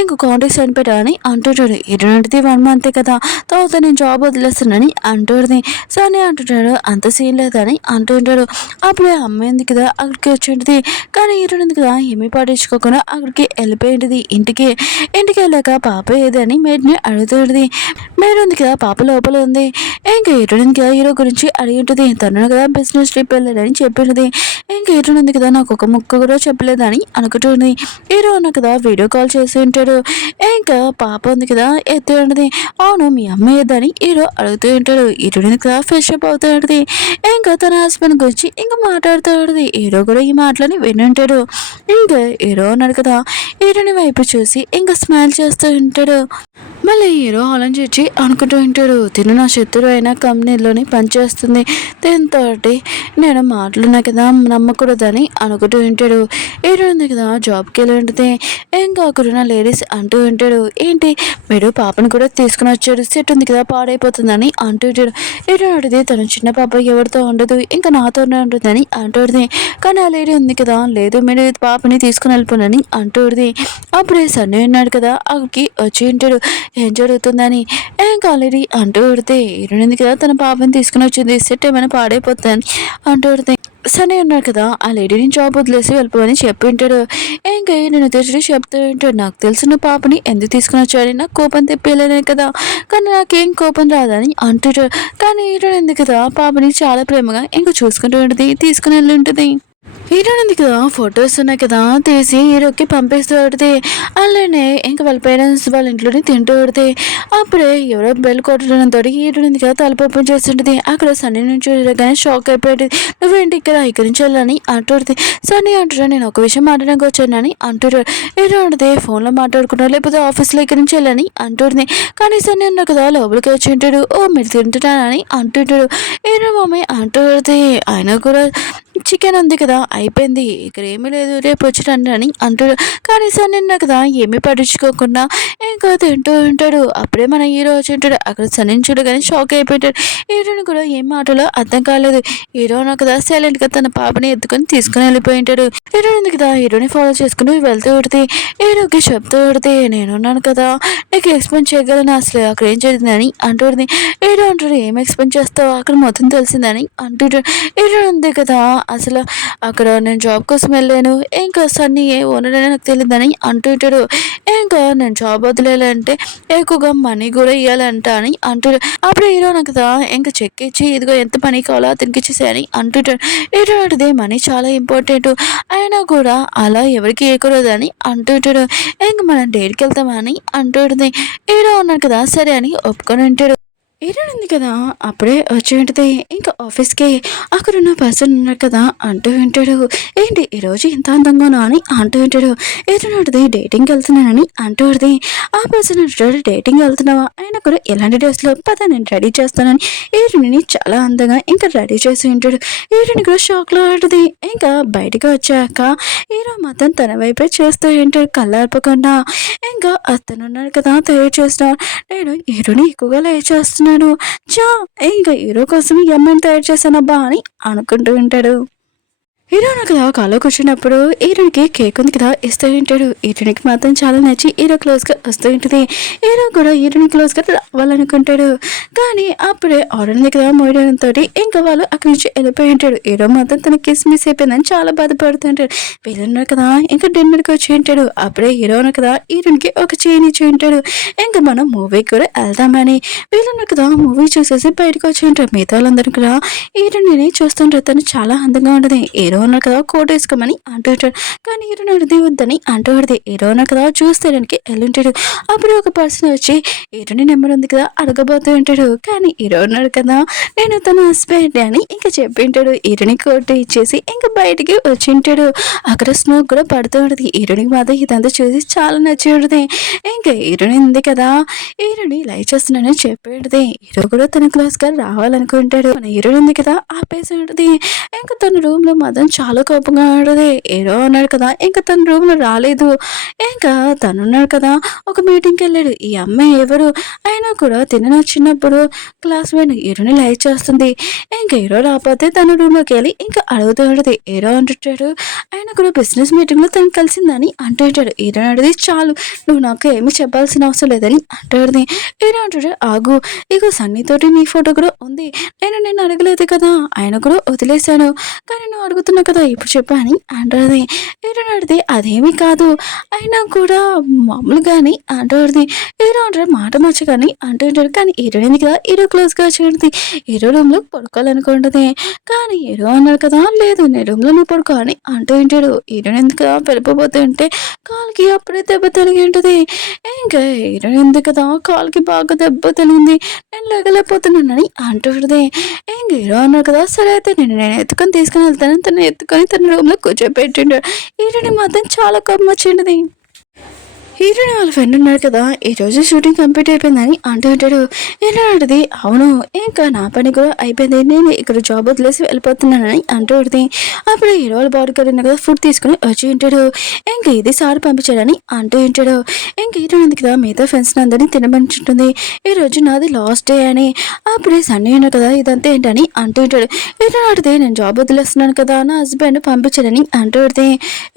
ఇంకో కాంటాక్ట్ సైన్ పెట్టాలని అంటుంటాడు. హీరోయిన్ 1 month కదా తర్వాత నేను జాబ్ వదిలేస్తానని అంటుంది. సన్నీ అంటుంటాడు, అంత సీన్ లేదని అంటుంటాడు. అప్పుడే అమ్మాయి ఉంది కదా అక్కడికి వచ్చింది. కానీ హీరోయిన్ ఉంది కదా ఏమీ పట్టించుకోకుండా అక్కడికి వెళ్ళిపోయింది. ఇంటికి వెళ్ళాక పాప ఏదని మేడ్ని అడుగుతుంది. మేడ్ ఉంది కదా పాప లోపల ఉంది. ఇంకా హీరోయిన్ కదా హీరో గురించి అడిగి ఉంటుంది. తను కదా బిజినెస్ ట్రిప్ వెళ్ళాడని చెప్పింది. ఇంకా హీరోయిన్ ఉంది కదా నాకు ఒక ముక్క కూడా చెప్పలేదని అనుకుంటుంది. హీరో ఉన్న కదా వీడియో కాల్ చేసి ఉంటాడు. ఇంకా పాప ఉంది కదా ఎత్తు ఉంటుంది. అవును మీ అమ్మ ఏదని హీరో అడుగుతూ ఉంటాడు. హీరోయిన్ కదా ఫ్రెష్ అప్ అవుతూ ఉంటుంది. ఇంకా తన హస్బెండ్ గురించి ఇంకా మాట్లాడుతూ ఉంటుంది. హీరో కూడా ఈ మాటలని వినుంటాడు. ఇంకా హీరో ఉన్నాడు కదా హీరోని వైపు చూసి ఇంకా స్మైల్ చేస్తూ ఉంటాడు. మళ్ళీ హీరో ఆలోచించి అనుకుంటూ ఉంటాడు, తిను నా శత్రువు అయిన కంపెనీలోని పనిచేస్తుంది, దీంతో నేను మాటలున్నా కదా నమ్మకూడదని అనుకుంటూ ఉంటాడు. హీరో ఉంది కదా జాబ్కి వెళ్ళి ఉంటుంది. ఇంకా అక్కడున్న లేడీస్ అంటూ ఉంటాడు, ఏంటి మీరు పాపను కూడా తీసుకుని వచ్చాడు, సెట్ ఉంది కదా పాడైపోతుందని అంటూ ఉంటాడు. హీరో అడిగితే తన చిన్న పాప ఎవరితో ఉండదు ఇంకా నాతోనే ఉంటుందని అంటుంది. కానీ ఆ లేడీ ఉంది కదా లేదు మీరు పాపని తీసుకుని వెళ్ళిపోనని అంటుంది. అప్పుడే సన్నీ ఉన్నాడు కదా అక్కడికి వచ్చి ఉంటాడు, ఏం జరుగుతుందని. ఇంకా ఆల్రెడీ అంటూ ఉడితే హీరోయిన్ కదా తన పాపని తీసుకుని వచ్చింది, సెట్ ఏమైనా పాడైపోతుందని అంటూ ఉడితే సన్నీ ఉన్నాడు కదా ఆ లేడీని జాబ్ వదిలేసి వెళ్ళిపోవని చెప్పి ఉంటాడు. ఇంకా నేను తెచ్చి చెప్తూ ఉంటాడు, నాకు తెలిసిన పాపని ఎందుకు తీసుకుని వచ్చాడని నాకు కోపం తెప్పలేనే కదా, కానీ నాకేం కోపం రాదని అంటుంటాడు. కానీ హీరోయిన్ ఎందుకు కదా పాపని చాలా ప్రేమగా ఇంకా చూసుకుంటూ ఉంటుంది, తీసుకుని వెళ్ళి ఉంటుంది. హీరోయిన్ ఉంది కదా ఫొటోస్ ఉన్నాయి కదా తీసి హీరోకి పంపిస్తూ ఉంటుంది. అలానే ఇంకా వాళ్ళ పేరెంట్స్ వాళ్ళ ఇంట్లోనే తింటూ ఉంటుంది. అప్పుడే ఎవరో బెల్ కొట్టడంతో హీరోయిన్ ఉంది కదా తలుపు ఓపెన్ చేస్తుంటుంది. అక్కడ సన్నీ నుంచి చూడగానే షాక్ అయిపోయింది. నువ్వేంటి ఇక్కడి నుంచి వెళ్ళని అంటుంది. సన్నీ అంటాడు, నేను ఒక విషయం మాట్లాడడానికి వచ్చానని అంటాడు. హీరో అంటే ఫోన్లో మాట్లాడుకుంటారు లేకపోతే ఆఫీస్లో ఇక్కడి నుంచి వెళ్ళని అంటుంది. కానీ సన్నీ అన్నా కదా లోపలికి వచ్చి ఉంటాడు. ఓ మీరు తింటున్నానని అంటుంటాడు. హీరో మమ్మీ అంటుంది, ఆయన కూడా చికెన్ ఉంది కదా అయిపోయింది ఇక్కడ ఏమీ లేదు రేపు వచ్చిరండి అంటాడు. కానీ సార్ నిన్న కదా ఏమీ పట్టించుకోకుండా ఇంకా తింటూ ఉంటాడు. అప్పుడే మన హీరో వచ్చి ఉంటాడు. అక్కడ సన్నీ చూడగానే షాక్ అయిపోయాడు. హీరోని కూడా ఏం మాటలో అర్థం కాలేదు. హీరో కదా సైలెంట్గా తన పాపని ఎత్తుకొని తీసుకుని వెళ్ళిపోయి ఉంటాడు. హీరో ఉంది కదా హీరోని ఫాలో చేసుకుని వెళ్తూ ఉడితే హీరోకి చెప్తూ ఉడితే నేనున్నాను కదా నీకు ఎక్స్ప్లెయిన్ చేయగలను అసలు అక్కడ ఏం జరిగిందని అంటుంది. హీరో అంటాడు, ఏం ఎక్స్ప్లెయిన్ చేస్తావు అక్కడ మొత్తం తెలిసిందని అంటుంటాడు. హీరో ఉంది కదా అసలు అక్కడ నేను జాబ్ కోసం వెళ్ళాను ఇంకా సన్నీ ఓనర్ అని నాకు తెలియదని అంటుంటాడు. ఇంకా నేను జాబ్ వదిలేయాలంటే ఎక్కువగా మనీ కూడా ఇవ్వాలంట అని అంటాడు. అప్పుడు హీరో నాకు కదా ఇంకా చెక్ ఇచ్చి ఇదిగో ఎంత మనీ కావాలో అతనికి ఇచ్చేసాయని అంటుంటాడు. హీరో అంటే మనీ చాలా ఇంపార్టెంట్ అయినా కూడా అలా ఎవరికి ఇవ్వకూడదని అంటుంటాడు. ఇంకా మనం డేట్కి వెళ్తామని అంటుంది. హీరో ఉన్నాడు కదా సరే అని ఒప్పుకొని ఉంటాడు. హీరోయిన్ ఉంది కదా అప్పుడే వచ్చి ఉంటుంది. ఇంకా ఆఫీస్కి అక్కడున్న పర్సన్ ఉన్నాడు కదా అంటూ ఉంటాడు, ఏంటి ఈరోజు ఇంత అందంగానో అని అంటూ ఉంటాడు. హీరోయిన్ డేటింగ్కి వెళ్తున్నానని అంటూ ఉంటుంది. ఆ పర్సన్ అంటాడు, డేటింగ్ వెళ్తున్నావా అయినా కూడా ఎలాంటి డ్రెస్లో పద నేను రెడీ చేస్తానని హీరోయిన్ని చాలా అందంగా ఇంకా రెడీ చేసి ఉంటాడు. హీరోయిన్ కూడా షాక్లో ఉంటుంది. ఇంకా బయటకు వచ్చాక హీరో మాత్రం తన వైపే చూస్తూ ఉంటాడు కళ్ళార్పకుండా. ఇంకా అతను ఉన్నాడు కదా తయారు చేస్తున్నాడు, నేను హీరోని ఎక్కువగా లైక్ చేస్తున్నాను చా ఇంకా హీరో కోసం ఈ అమ్మాయిని తయారు చేశానబ్బా అని అనుకుంటూ ఉంటాడు. హీరోయిన్ కదా కాల్లో కూర్చున్నప్పుడు హీరోయిన్కి కేక్ ఉంది కదా ఇస్తూ ఉంటాడు. హీరోయిన్కి మాత్రం చాలా నచ్చి హీరో క్లోజ్గా వస్తూ ఉంటుంది. హీరో కూడా హీరోయిన్ క్లోజ్గా రావాలనుకుంటాడు. కానీ అప్పుడే ఆర్డర్ ఉంది కదా మోయడం తోటి ఇంకా వాళ్ళు అక్కడి నుంచి వెళ్ళిపోయి ఉంటాడు. హీరో మాత్రం తన కిస్ మిస్ అయిపోయిందని చాలా బాధపడుతుంటాడు. వీళ్ళున్నారు కదా ఇంకా డిన్నర్కి వచ్చి ఉంటాడు. అప్పుడే హీరో ఉన్నారు కదా హీరోయిన్కి ఒక చైన్ ఇచ్చి ఉంటాడు. ఇంకా మనం మూవీకి కూడా వెళ్దామని వీళ్ళున్నారు కదా మూవీ చూసేసి బయటకు వచ్చి ఉంటారు. మిగతా వాళ్ళందరూ కూడా హీరోయిన్ చూస్తుంటారు. తను చాలా అందంగా ఉంటుంది. హీరో ఉన్నారు కదా కోట్ వేసుకోమని అంటూ ఉంటాడు. కానీ హీరోయిన్ అడిది వద్దని అంటూ ఉంటుంది. హీరో ఉన్నారు కదా చూస్తాడానికి వెళ్ళుంటాడు. అప్పుడు ఒక పర్సన్ వచ్చి హీరోని నెంబర్ ఉంది కదా అడగబోతూ ఉంటాడు. కానీ హీరో ఉన్నాడు కదా నేను తన హస్బెండ్ అని ఇంకా చెప్పి ఉంటాడు. హీరోని కోట్ ఇచ్చేసి ఇంకా బయటికి వచ్చి ఉంటాడు. అక్కడ స్మోక్ కూడా పడుతూ ఉంటుంది. హీరోనికి మాత్రం ఇదంతా చూసి చాలా నచ్చి ఉంటుంది. ఇంకా హీరోని ఉంది కదా హీరోని లైక్ చేస్తున్నానని చెప్పి ఉంటుంది. హీరో కూడా తన క్లాస్గా రావాలనుకుంటాడు. మన హీరోయిన్ ఉంది కదా ఆపేసి ఉంటుంది. ఇంకా తన రూమ్ లో మాత్రం చాలా కోపంగా ఉంటుంది. హీరో అన్నాడు కదా ఇంకా తన రూమ్ లో రాలేదు. ఇంకా తనున్నాడు కదా ఒక మీటింగ్కి వెళ్ళాడు. ఈ అమ్మాయి ఎవరు అయినా కూడా తిన చిన్నప్పుడు క్లాస్మేట్ హీరోని లైక్ చేస్తుంది. ఇంకా హీరో రాకపోతే తన రూమ్ లోకి వెళ్ళి ఇంకా అడుగుతూ ఉంటుంది. హీరో అంటుంటాడు ఆయన కూడా బిజినెస్ మీటింగ్ లో తను కలిసిందని అంటూ ఉంటాడు. హీరో అడిగి చాలు నువ్వు నాకు ఏమి చెప్పాల్సిన అవసరం లేదని అంటాడు. హీరో అంటాడు ఆగు ఇగో సన్నీతోటి నీ ఫోటో కూడా ఉంది. నేను అడగలేదు కదా ఆయన కూడా వదిలేశాను. కానీ నువ్వు అడుగుతున్నావు కదా ఇప్పుడు చెప్పు అని అంటాడు. హీరో అడిగితే అదేమీ కాదు అయినా కూడా మామూలుగాని అంటాడు. హీరో అంటాడు మాట మర్చగాని అంటూ ఉంటాడు. కానీ హీరోయిన్ కదా హీరో క్లోజ్గా వచ్చేది. హీరో రూమ్లో పడుకోవాలనుకుంటుంది. కానీ హీరో అన్నాడు కదా లేదు నేను రూమ్లో నువ్వు పడుకో అని అంటూ ఉంటాడు. హీరోయిన్ ఎందుకు వెళ్ళిపోతూ ఉంటే కాలుకి అప్పుడే దెబ్బ తగిలి ఉంటుంది. ఇంకా హీరోయిన్ ఎందుకు కదా కాలుకి బాగా దెబ్బ తగిలింది నేను లేగలేకపోతున్నానని అంటుంది. ఇంకా హీరో అన్నాడు కదా సరే అయితే నేను ఎత్తుకొని తీసుకుని వెళ్తాను. తను ఎత్తుకొని తన రూమ్లో కూర్చోపెట్టిండు. హీరోని మాత్రం చాలా కోపం వచ్చింది. హీరోని వాళ్ళ ఫ్రెండ్ ఉన్నాడు కదా ఈరోజు షూటింగ్ కంప్లీట్ అయిపోయిందని అంటూ ఉంటాడు. హీరో అడిది అవును ఇంకా నా పని కూడా అయిపోయింది నేను ఇక్కడ జాబ్ వదిలేసి వెళ్ళిపోతున్నానని అంటూ ఉంటుంది. అప్పుడు హీరో వాళ్ళ బాడీ గార్డ్ కదా ఫుడ్ తీసుకుని వచ్చి ఉంటాడు. ఇంకా ఇది సార్ పంపించాడని అంటూ ఉంటాడు. ఇంకా హీరో ఉంది కదా మిగతా ఫ్రెండ్స్ అందరినీ తినమంటుంటుంది. ఈ రోజు నాది లాస్ట్ డే అని. అప్పుడే సన్నీ ఉన్నాడు కదా ఇదంతా ఏంటని అంటూ ఉంటాడు. హీరో అడితే నేను జాబ్ వదిలేస్తున్నాను కదా నా హస్బెండ్ పంపించాడని అంటూ ఉంటుంది.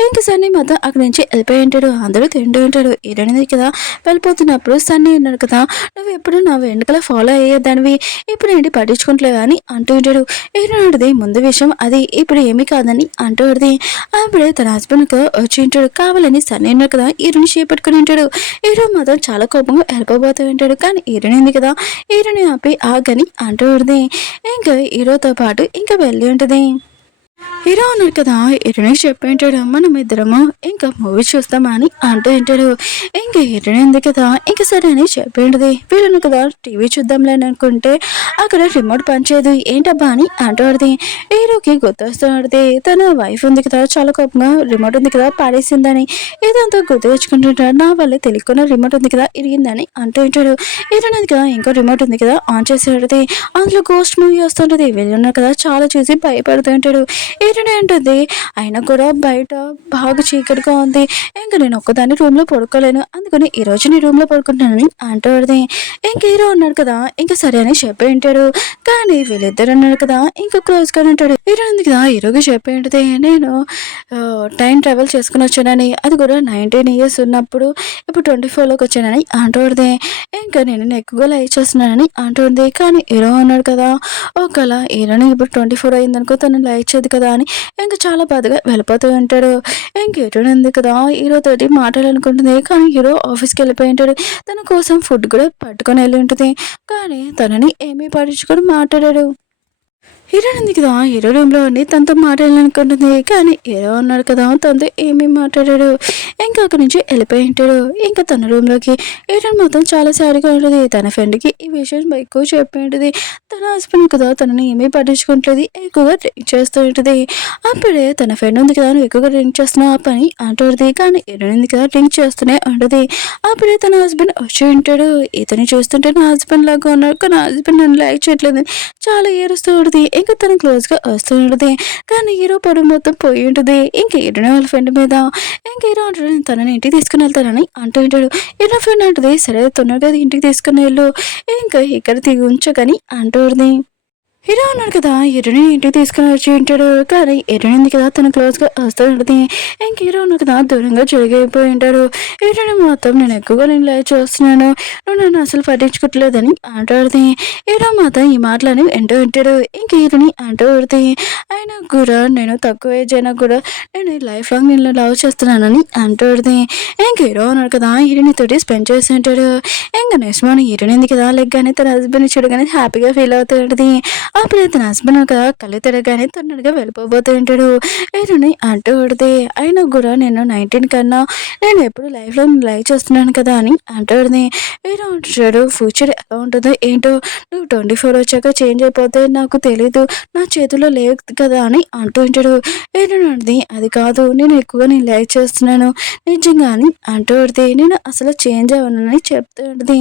ఇంకా సన్నీ మాత్రం అక్కడి నుంచి వెళ్ళిపోయి ఉంటాడు. అందరూ తింటూ ఉంటాడు. హీరోయిన్ కదా వెళ్ళిపోతున్నప్పుడు సన్నీ ఉన్నాడు కదా నువ్వు ఎప్పుడు నా వెనకాల ఫాలో అయ్యేదానివి ఇప్పుడు ఏంటి పట్టించుకుంటలేవు అని అంటూ ఉంటాడు. హీరోయిన్ది ముందు విషయం అది ఇప్పుడు ఏమీ కాదని అంటూ ఉంటుంది. అప్పుడే తన హస్బెండ్ వచ్చి ఉంటాడు. కావాలని సన్నీ ఉన్నాడు కదా హీరోని చేపట్టుకుని ఉంటాడు. హీరో మాత్రం చాలా కోపంగా వెళ్ళిపోతూ ఉంటాడు. కానీ హీరోయిన్ ఉంది కదా హీరోని ఆపి ఆగని అంటూ ఉంటుంది. ఇంకా హీరోతో పాటు ఇంకా వెళ్ళి ఉంటుంది. హీరో అన్నాడు కదా హీరోయిన్ చెప్పి ఉంటాడు మనం ఇద్దరము ఇంకా మూవీ చూస్తామా అని అంటూ ఉంటాడు. ఇంకా హీరోయిన్ ఉంది కదా ఇంకా సరే అని చెప్పి ఉంటుంది. వీళ్ళను కదా టీవీ చూద్దాంలే అనుకుంటే అక్కడ రిమోట్ పనిచేయదు ఏంటబ్బా అని అంటాడుది. హీరోకి గుర్తొస్తున్నాడుది తన వైఫ్ ఉంది కదా చాలా కోపంగా రిమోట్ ఉంది కదా పాడేసిందని ఇదంతా గుర్తు తెచ్చుకుంటుంటాడు. నా వల్లే తెలియకుండా రిమోట్ ఉంది కదా ఇరిగిందని అంటూ ఉంటాడు. హీరోయిన్ ఉంది కదా ఇంకో రిమోట్ ఉంది కదా ఆన్ చేసేది అందులో గోస్ట్ మూవీ వస్తుంటది. వీళ్ళున్నారు కదా చాలా చూసి భయపడుతూ ఉంటాడు. హీరోయిన్ ఉంటుంది అయినా కూడా బయట బాగా చీకటిగా ఉంది. ఇంకా నేను ఒక్కదాన్ని రూమ్ లో పడుకోలేను అందుకని ఈ రోజు నీ రూమ్ లో పడుకుంటానని అంటాడుది. ఇంక హీరో ఉన్నాడు కదా ఇంకా సరే అని చెప్పి ఉంటాడు. కానీ వీళ్ళిద్దరు అన్నాడు కదా ఇంకా క్లోజ్ గా ఉంటాడు. హీరో ఉంది కదా హీరోకి చెప్పి ఉంటుంది నేను టైం ట్రావెల్ చేసుకుని వచ్చానని అది కూడా 19 years ఉన్నప్పుడు ఇప్పుడు 24లోకి వచ్చానని అంటాడుది. ఇంకా నేను ఎక్కువగా లైక్ చేస్తున్నానని అంటుంది. కానీ హీరో అన్నాడు కదా ఒకవేళ హీరోని ఇప్పుడు 24 అయిందనుకో తను లైక్ చేయదు కదా అని ఇంకా చాలా బాధగా వెళ్ళిపోతూ ఉంటాడు. ఇంక హీరోయిన్ ఉంది కదా హీరోతోటి మాట్లాడాలనుకుంటుంది. కానీ హీరో ఆఫీస్కి వెళ్ళిపోయి ఉంటాడు. తన కోసం ఫుడ్ కూడా పట్టుకొని వెళ్ళి ఉంటుంది. కానీ తనని ఏమీ పట్టించుకొని మాట్లాడాడు. హీరోయిన్ ఉంది కదా హీరో రూమ్లో ఉండి తనతో మాట్లాడాలనుకుంటుంది. కానీ హీరో ఉన్నాడు కదా తనతో ఏమీ మాట్లాడాడు. ఇంకా అక్కడి నుంచి వెళ్ళిపోయి ఉంటాడు. ఇంకా తన రూమ్లోకి హీరోయిన్ మొత్తం చాలా సారీగా ఉంటుంది. తన ఫ్రెండ్కి ఈ విషయం ఎక్కువ చెప్పి ఉంటుంది. తన హస్బెండ్ కదా తనని ఏమీ పట్టించుకుంటుంది ఎక్కువగా డ్రింక్ చేస్తూ ఉంటుంది. అప్పుడే తన ఫ్రెండ్ ఉంది కదా నువ్వు ఎక్కువగా డ్రింక్ చేస్తున్నావు ఆ పని అంటుంది. కానీ హీరోయిన్ ఉంది కదా డ్రింక్ చేస్తూనే ఉంటుంది. అప్పుడే తన హస్బెండ్ వచ్చి ఉంటాడు. ఇతని చూస్తుంటే నా హస్బెండ్ లాగా ఉన్నాడు కానీ హస్బెండ్ నన్ను లైక్ చేయట్లేదని చాలా ఏడుస్తూ ఉంటుంది. ఇంకా తను క్లోజ్ గా వస్తూ ఉంటుంది. కానీ హీరో పరువు మొత్తం పోయి ఉంటుంది. ఇంకా హీరోయిన్ వాళ్ళ ఫ్రెండ్ మీద ఇంకా హీరో అంటాడు తనని ఇంటికి తీసుకుని వెళ్తానని అంటూ ఉంటాడు. హీరో ఫ్రెండ్ అంటుంది సరే తొందరగా ఇంటికి తీసుకుని వెళ్ళు ఇంకా ఇక్కడ దిగి ఉంచకని అంటుంది. హీరో ఉన్నాడు కదా హీరోని ఇంటికి తీసుకుని వచ్చి ఉంటాడు. కానీ హీరోయిన్ ఉంది కదా తను క్లోజ్గా వస్తూ ఉంటుంది. ఇంక హీరో ఉన్నాడు కదా దూరంగా జరిగిపోయి ఉంటాడు. హీరోని మొత్తం నేను లైవ్ చూస్తున్నాను, నువ్వు నన్ను అసలు పట్టించుకోవట్లేదని అంటాడుది. హీరో మాత్రం ఈ మాటలని వింటూ ఉంటాడు. ఇంక హీరోని అంటూ ఉంటుంది, అయినా కూడా నేను తక్కువ ఏజ్ అయినా కూడా నేను లైఫ్ లాంగ్ నేను లవ్ చేస్తున్నానని అంటాడుది. ఇంక హీరో ఉన్నాడు కదా హీరోని తోటి స్పెండ్ చేసి ఉంటాడు. ఇంకా నెక్స్ట్ మార్నింగ్ హీరోయిన్ ఉంది కదా లెగ్గానే తన హస్బెండ్ చూడగానే హ్యాపీగా ఫీల్ అవుతూ ఉంటుంది. అప్పుడే తన హస్బెండ్ ఒక కళ్ళు తిరగగానే తొందరగా వెళ్ళిపోతూ ఉంటాడు. ఏరుని అంటూ కొడితే అయినా కూడా నేను 19 కన్నా నేను ఎప్పుడు లైఫ్లో లైవ్ చేస్తున్నాను కదా అని అంటాడుది. ఏదో అంటాడు ఫ్యూచర్ ఎలా ఉంటుందో ఏంటో, నువ్వు 24 వచ్చాక చేంజ్ అయిపోతే నాకు తెలీదు, నా చేతిలో లేవు కదా అని అంటూ ఉంటాడు. ఏరునది అది కాదు, నేను లైవ్ చేస్తున్నాను నిజంగా అని అంటూ కొడితే నేను అసలు చేంజ్ అవ్వనని చెప్తూ ఉంటుంది.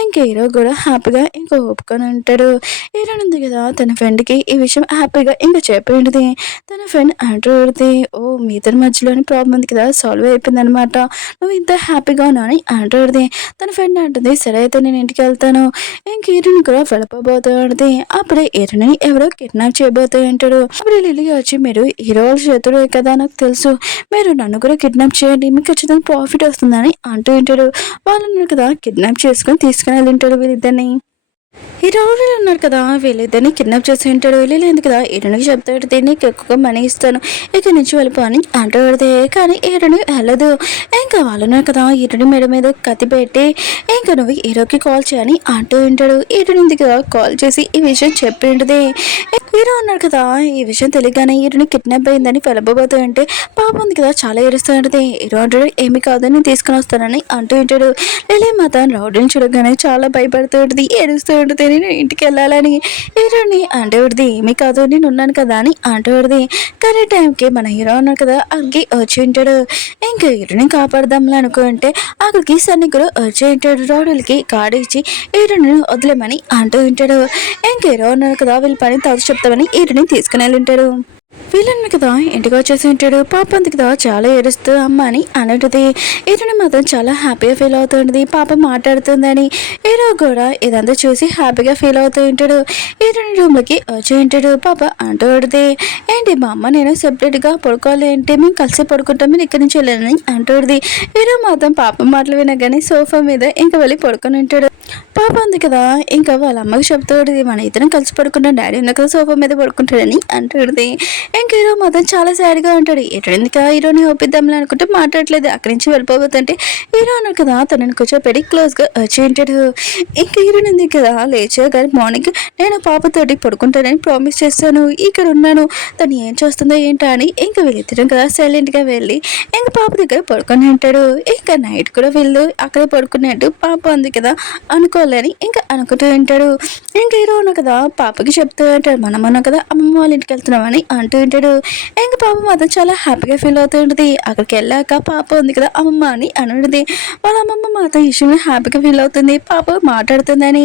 ఇంక హీరో కూడా హ్యాపీగా ఇంకా ఒప్పుకొని ఉంటాడు. హీరోయిన్ ఉంది కదా తన ఫ్రెండ్కి ఈ విషయం హ్యాపీగా ఇంకా చెప్పేది. తన ఫ్రెండ్ అంటూ పెడితే ఓ మీ ఇద్దరి మధ్యలోని ప్రాబ్లం ఉంది కదా సాల్వ్ అయిపోయింది అనమాట, నువ్వు ఇంత హ్యాపీగా ఉన్నావు అని అంటూ పెడితే తన ఫ్రెండ్ అంటుంది సరే అయితే నేను ఇంటికి వెళ్తాను. ఇంక హీరోని కూడా వెళ్ళిపోతూ ఉంటుంది. అప్పుడే హీరోని ఎవరో కిడ్నాప్ చేయబోతూ ఉంటాడు. అప్పుడు లిల్లీగా వచ్చి మీరు హీరో వాళ్ళ చేతులు కదా నాకు తెలుసు, మీరు నన్ను కూడా కిడ్నాప్ చేయండి, మీకు ఖచ్చితంగా ప్రాఫిట్ వస్తుందని అంటూ ఉంటాడు. వాళ్ళని కదా కిడ్నాప్ చేసుకొని తీసుకుని వెళ్ళి ఉంటాడు వీళ్ళిద్దరిని. హీరో ఉన్నారు కదా వీళ్ళిద్దరిని కిడ్నాప్ చేసి ఉంటాడు. వీళ్ళు కదా హీరోనికి చెప్తాడు నీకు ఎక్కువ మనీ ఇస్తాను ఇక్కడి నుంచి వెళ్ళిపో అని అంటూ పెడితే కానీ హీరోని వెళ్ళదు. ఇంకా వాళ్ళున్నారు కదా హీరోని మేడ మీద కత్తి పెట్టి ఇంకా నువ్వు హీరోకి కాల్ చేయని అంటూ ఉంటాడు. హీరోని కదా కాల్ చేసి ఈ విషయం చెప్పి ఉంటుంది. హీరో ఉన్నారు కదా ఈ విషయం తెలియగానే హీరోని కిడ్నాప్ అయిందని వెళ్ళబోతూ ఉంటే పాప ఉంది కదా చాలా ఏడుస్తూ ఉంటుంది. హీరో అంటాడు ఏమి కాదు నేను తీసుకుని వస్తానని అంటూ ఉంటాడు. లేలే మాత్రం రౌడీని చూడగానే చాలా భయపడుతూ ఉంటుంది, ఏడుస్తూ ఉంటుంది నేను ఇంటికి వెళ్ళాలని. హీరోని అంటేవాడిది ఏమీ కాదు నేను ఉన్నాను కదా అని అంటేవాడిది. కానీ టైంకి మన హీరో ఉన్నాడు కదా అక్కడికి వచ్చి ఉంటాడు. ఇంకా హీరోని కాపాడదాంలే అనుకుంటే అక్కడికి సన్ని కూడా వచ్చి ఉంటాడు. రౌడీలకి కార్డు ఇచ్చి హీరోని వదిలేమని అంటూ ఉంటాడు. ఇంక హీరో ఉన్నాడు కదా వీళ్ళ పని తాగు చెప్తామని హీరోని తీసుకుని వెళ్ళి ఉంటాడు. వీళ్ళని కదా ఇంటికి వచ్చేసి ఉంటాడు. పాప అంది కదా చాలా ఏడుస్తూ అమ్మ అని అంటుంది. హీరోని మాత్రం చాలా హ్యాపీగా ఫీల్ అవుతుంది, పాప మాట్లాడుతుందని. హీరో కూడా ఇదంతా చూసి హ్యాపీగా ఫీల్ అవుతూ ఉంటాడు. హీరోని రూమ్లోకి వచ్చి ఉంటాడు. పాప అంటూ పడితే ఏంటి మా అమ్మ నేను సెపరేట్గా పడుకోవాలి అంటే మేము కలిసి పడుకుంటాం, మీరు ఇక్కడి నుంచి వెళ్ళాలని అంటుంది. హీరో మాత్రం పాప మాటలు వినగానే సోఫా మీద ఇంకా వెళ్ళి పడుకొని ఉంటాడు. పాప ఉంది కదా ఇంకా వాళ్ళ అమ్మకి చెప్తాడు మన ఇద్దరం కలిసి పడుకుంటాం, డాడీ ఉన్న కదా సోఫా మీద పడుకుంటాడని అంటుంది. ఇంక హీరో మాత్రం చాలా సాడ్గా ఉంటాడు. ఎటుగా హీరోని ఒప్పిద్దాంలే అనుకుంటే మాట్లాడలేదు. అక్కడి నుంచి వెళ్ళిపోతుంటే హీరో అన్నాడు కదా తనని కూర్చోపెట్టి క్లోజ్గా వచ్చి ఉంటాడు. ఇంక హీరోని ఉంది కదా లేచా కానీ మార్నింగ్ నేను పాపతోటి పడుకుంటానని ప్రామిస్ చేస్తాను, ఇక్కడ ఉన్నాను, తను ఏం చేస్తుందో ఏంటో అని ఇంకా వీళ్ళిద్దరం కదా సైలెంట్గా వెళ్ళి ఇంక పాప దగ్గర పడుకొని ఉంటాడు. ఇంకా నైట్ కూడా వీళ్ళు అక్కడే పడుకున్నట్టు పాప ఉంది కదా అనుకోవాలని ఇంకా అనుకుంటూ ఉంటాడు. ఇంక హీరో ఉన్నాడు కదా పాపకి చెప్తూ ఉంటాడు మనం ఉన్నాం కదా అమ్మమ్మ వాళ్ళ ఇంటికి వెళ్తున్నామని అంటూ ఉంటాడు. ఇంక పాప మాత్రం చాలా హ్యాపీగా ఫీల్ అవుతూ ఉంటుంది. అక్కడికి వెళ్ళాక పాప ఉంది కదా అమ్మమ్మ అని అనుంటుంది. వాళ్ళ అమ్మమ్మ మాత్రం ఇష్టంగా హ్యాపీగా ఫీల్ అవుతుంది పాప మాట్లాడుతుందని.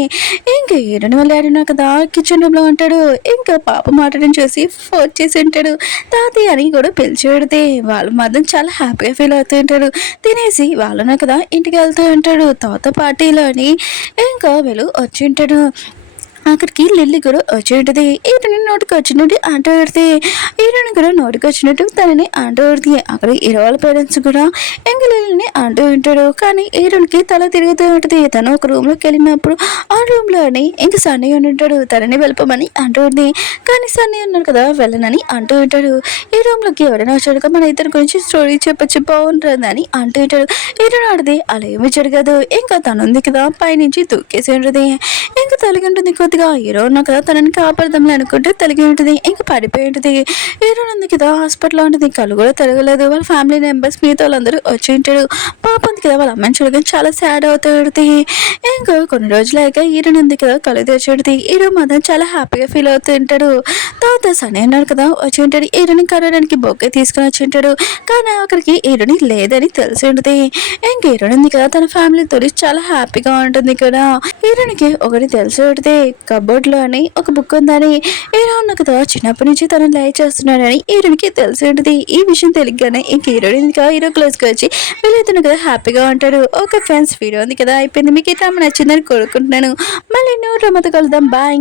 ఇంకా హీరోని వాళ్ళు ఆడినా కదా కిచెన్ రూమ్లో ఉంటాడు. ఇంకా పాప మాట్లాడడం చూసి ఫోన్ చేసి ఉంటాడు. తాతయ్య అని కూడా పిలిచి పెడితే వాళ్ళు మాత్రం చాలా హ్యాపీగా ఫీల్ అవుతూ ఉంటాడు. తినేసి వాళ్ళను కదా ఇంటికి వెళ్తూ ఉంటాడు. తాత పార్టీలోని ఇంకా వీళ్ళు వచ్చి ఉంటాడు. అక్కడికి లిల్లీ కూడా వచ్చి ఉంటుంది. హీరోని నోటికి వచ్చినట్టు ఆట పెడితే హీరోని కూడా నోటికి వచ్చినట్టు తనని ఆట పెడితే అక్కడ హీరో వాళ్ళ పేరెంట్స్ కూడా ఇంక లిల్లీని అంటూ ఉంటాడు. కానీ హీరోనికి తల తిరుగుతూ ఉంటుంది. తను ఒక రూమ్లోకి వెళ్ళినప్పుడు ఆ రూమ్లోని ఇంక సన్నీ ఉంటాడు, తనని వెళ్ళిపోమని అంటూ ఉంది. కానీ సన్నీ ఉన్నాడు కదా వెళ్ళనని అంటూ ఉంటాడు. ఈ రూమ్లోకి ఎవరైనా వచ్చాడు మన ఇద్దరి గురించి స్టోరీ చెప్పచ్చు బాగుంటుందని అంటూ ఉంటాడు. హీరో ఆడితే అలా ఏమి జరగదు, ఇంకా తనుంది కదా పైనుంచి దూకేసి ఉంటుంది. ఇంకా తలిగి ఉంటుంది కొద్దిగా. హీరో ఉన్నా కదా తనని కాపాడదాంలే అనుకుంటే తలిగి ఉంటుంది. ఇంకా పడిపోయి ఉంటుంది. హీరో ఉంది కదా హాస్పిటల్లో ఉంటుంది, కళ్ళు కూడా తిరగలేదు. వాళ్ళ ఫ్యామిలీ మెంబర్స్ మిగతా వాళ్ళందరూ వచ్చి ఉంటాడు. పాప ఉంది కదా వాళ్ళ అమ్మని చూడగానే చాలా సాడ్ అవుతూ ఉంటుంది. ఇంకా కొన్ని రోజులైక హీరో ఉంది కదా కళ్ళు తెచ్చి ఉంటుంది. హీరో మాత్రం చాలా హ్యాపీగా ఫీల్ అవుతూ ఉంటాడు. తర్వాత సని అన్నాడు కదా వచ్చి ఉంటాడు. హీరోని కరవడానికి బొక్కే తీసుకుని వచ్చి ఉంటాడు. కానీ అక్కడికి హీరోని లేదని తెలిసి ఉంటుంది. ఇంకా హీరోని ఉంది కదా తన ఫ్యామిలీతో చాలా హ్యాపీగా ఉంటుంది కదా. హీరోనికి ఒకటి తెలిసి ఉంటుంది కబోర్డ్ లో అని ఒక బుక్ ఉందని. హీరో ఉన్న కదా చిన్నప్పటి నుంచి తను లైవ్ చేస్తున్నాడని హీరోనికి తెలిసి ఉంటుంది. ఈ విషయం తెలియగానే ఇంక హీరోని ఇంకా హీరో క్లోజ్కి వచ్చి వీళ్ళైతే కదా హ్యాపీగా ఉంటాడు. ఓకే ఫ్రెండ్స్ వీడియో ఉంది కదా అయిపోయింది, మీకు ఇట్లా నచ్చిందని కోరుకుంటున్నాను. మళ్ళీ నువ్వు రమ్మతో కలుద్దాం, బాయ్.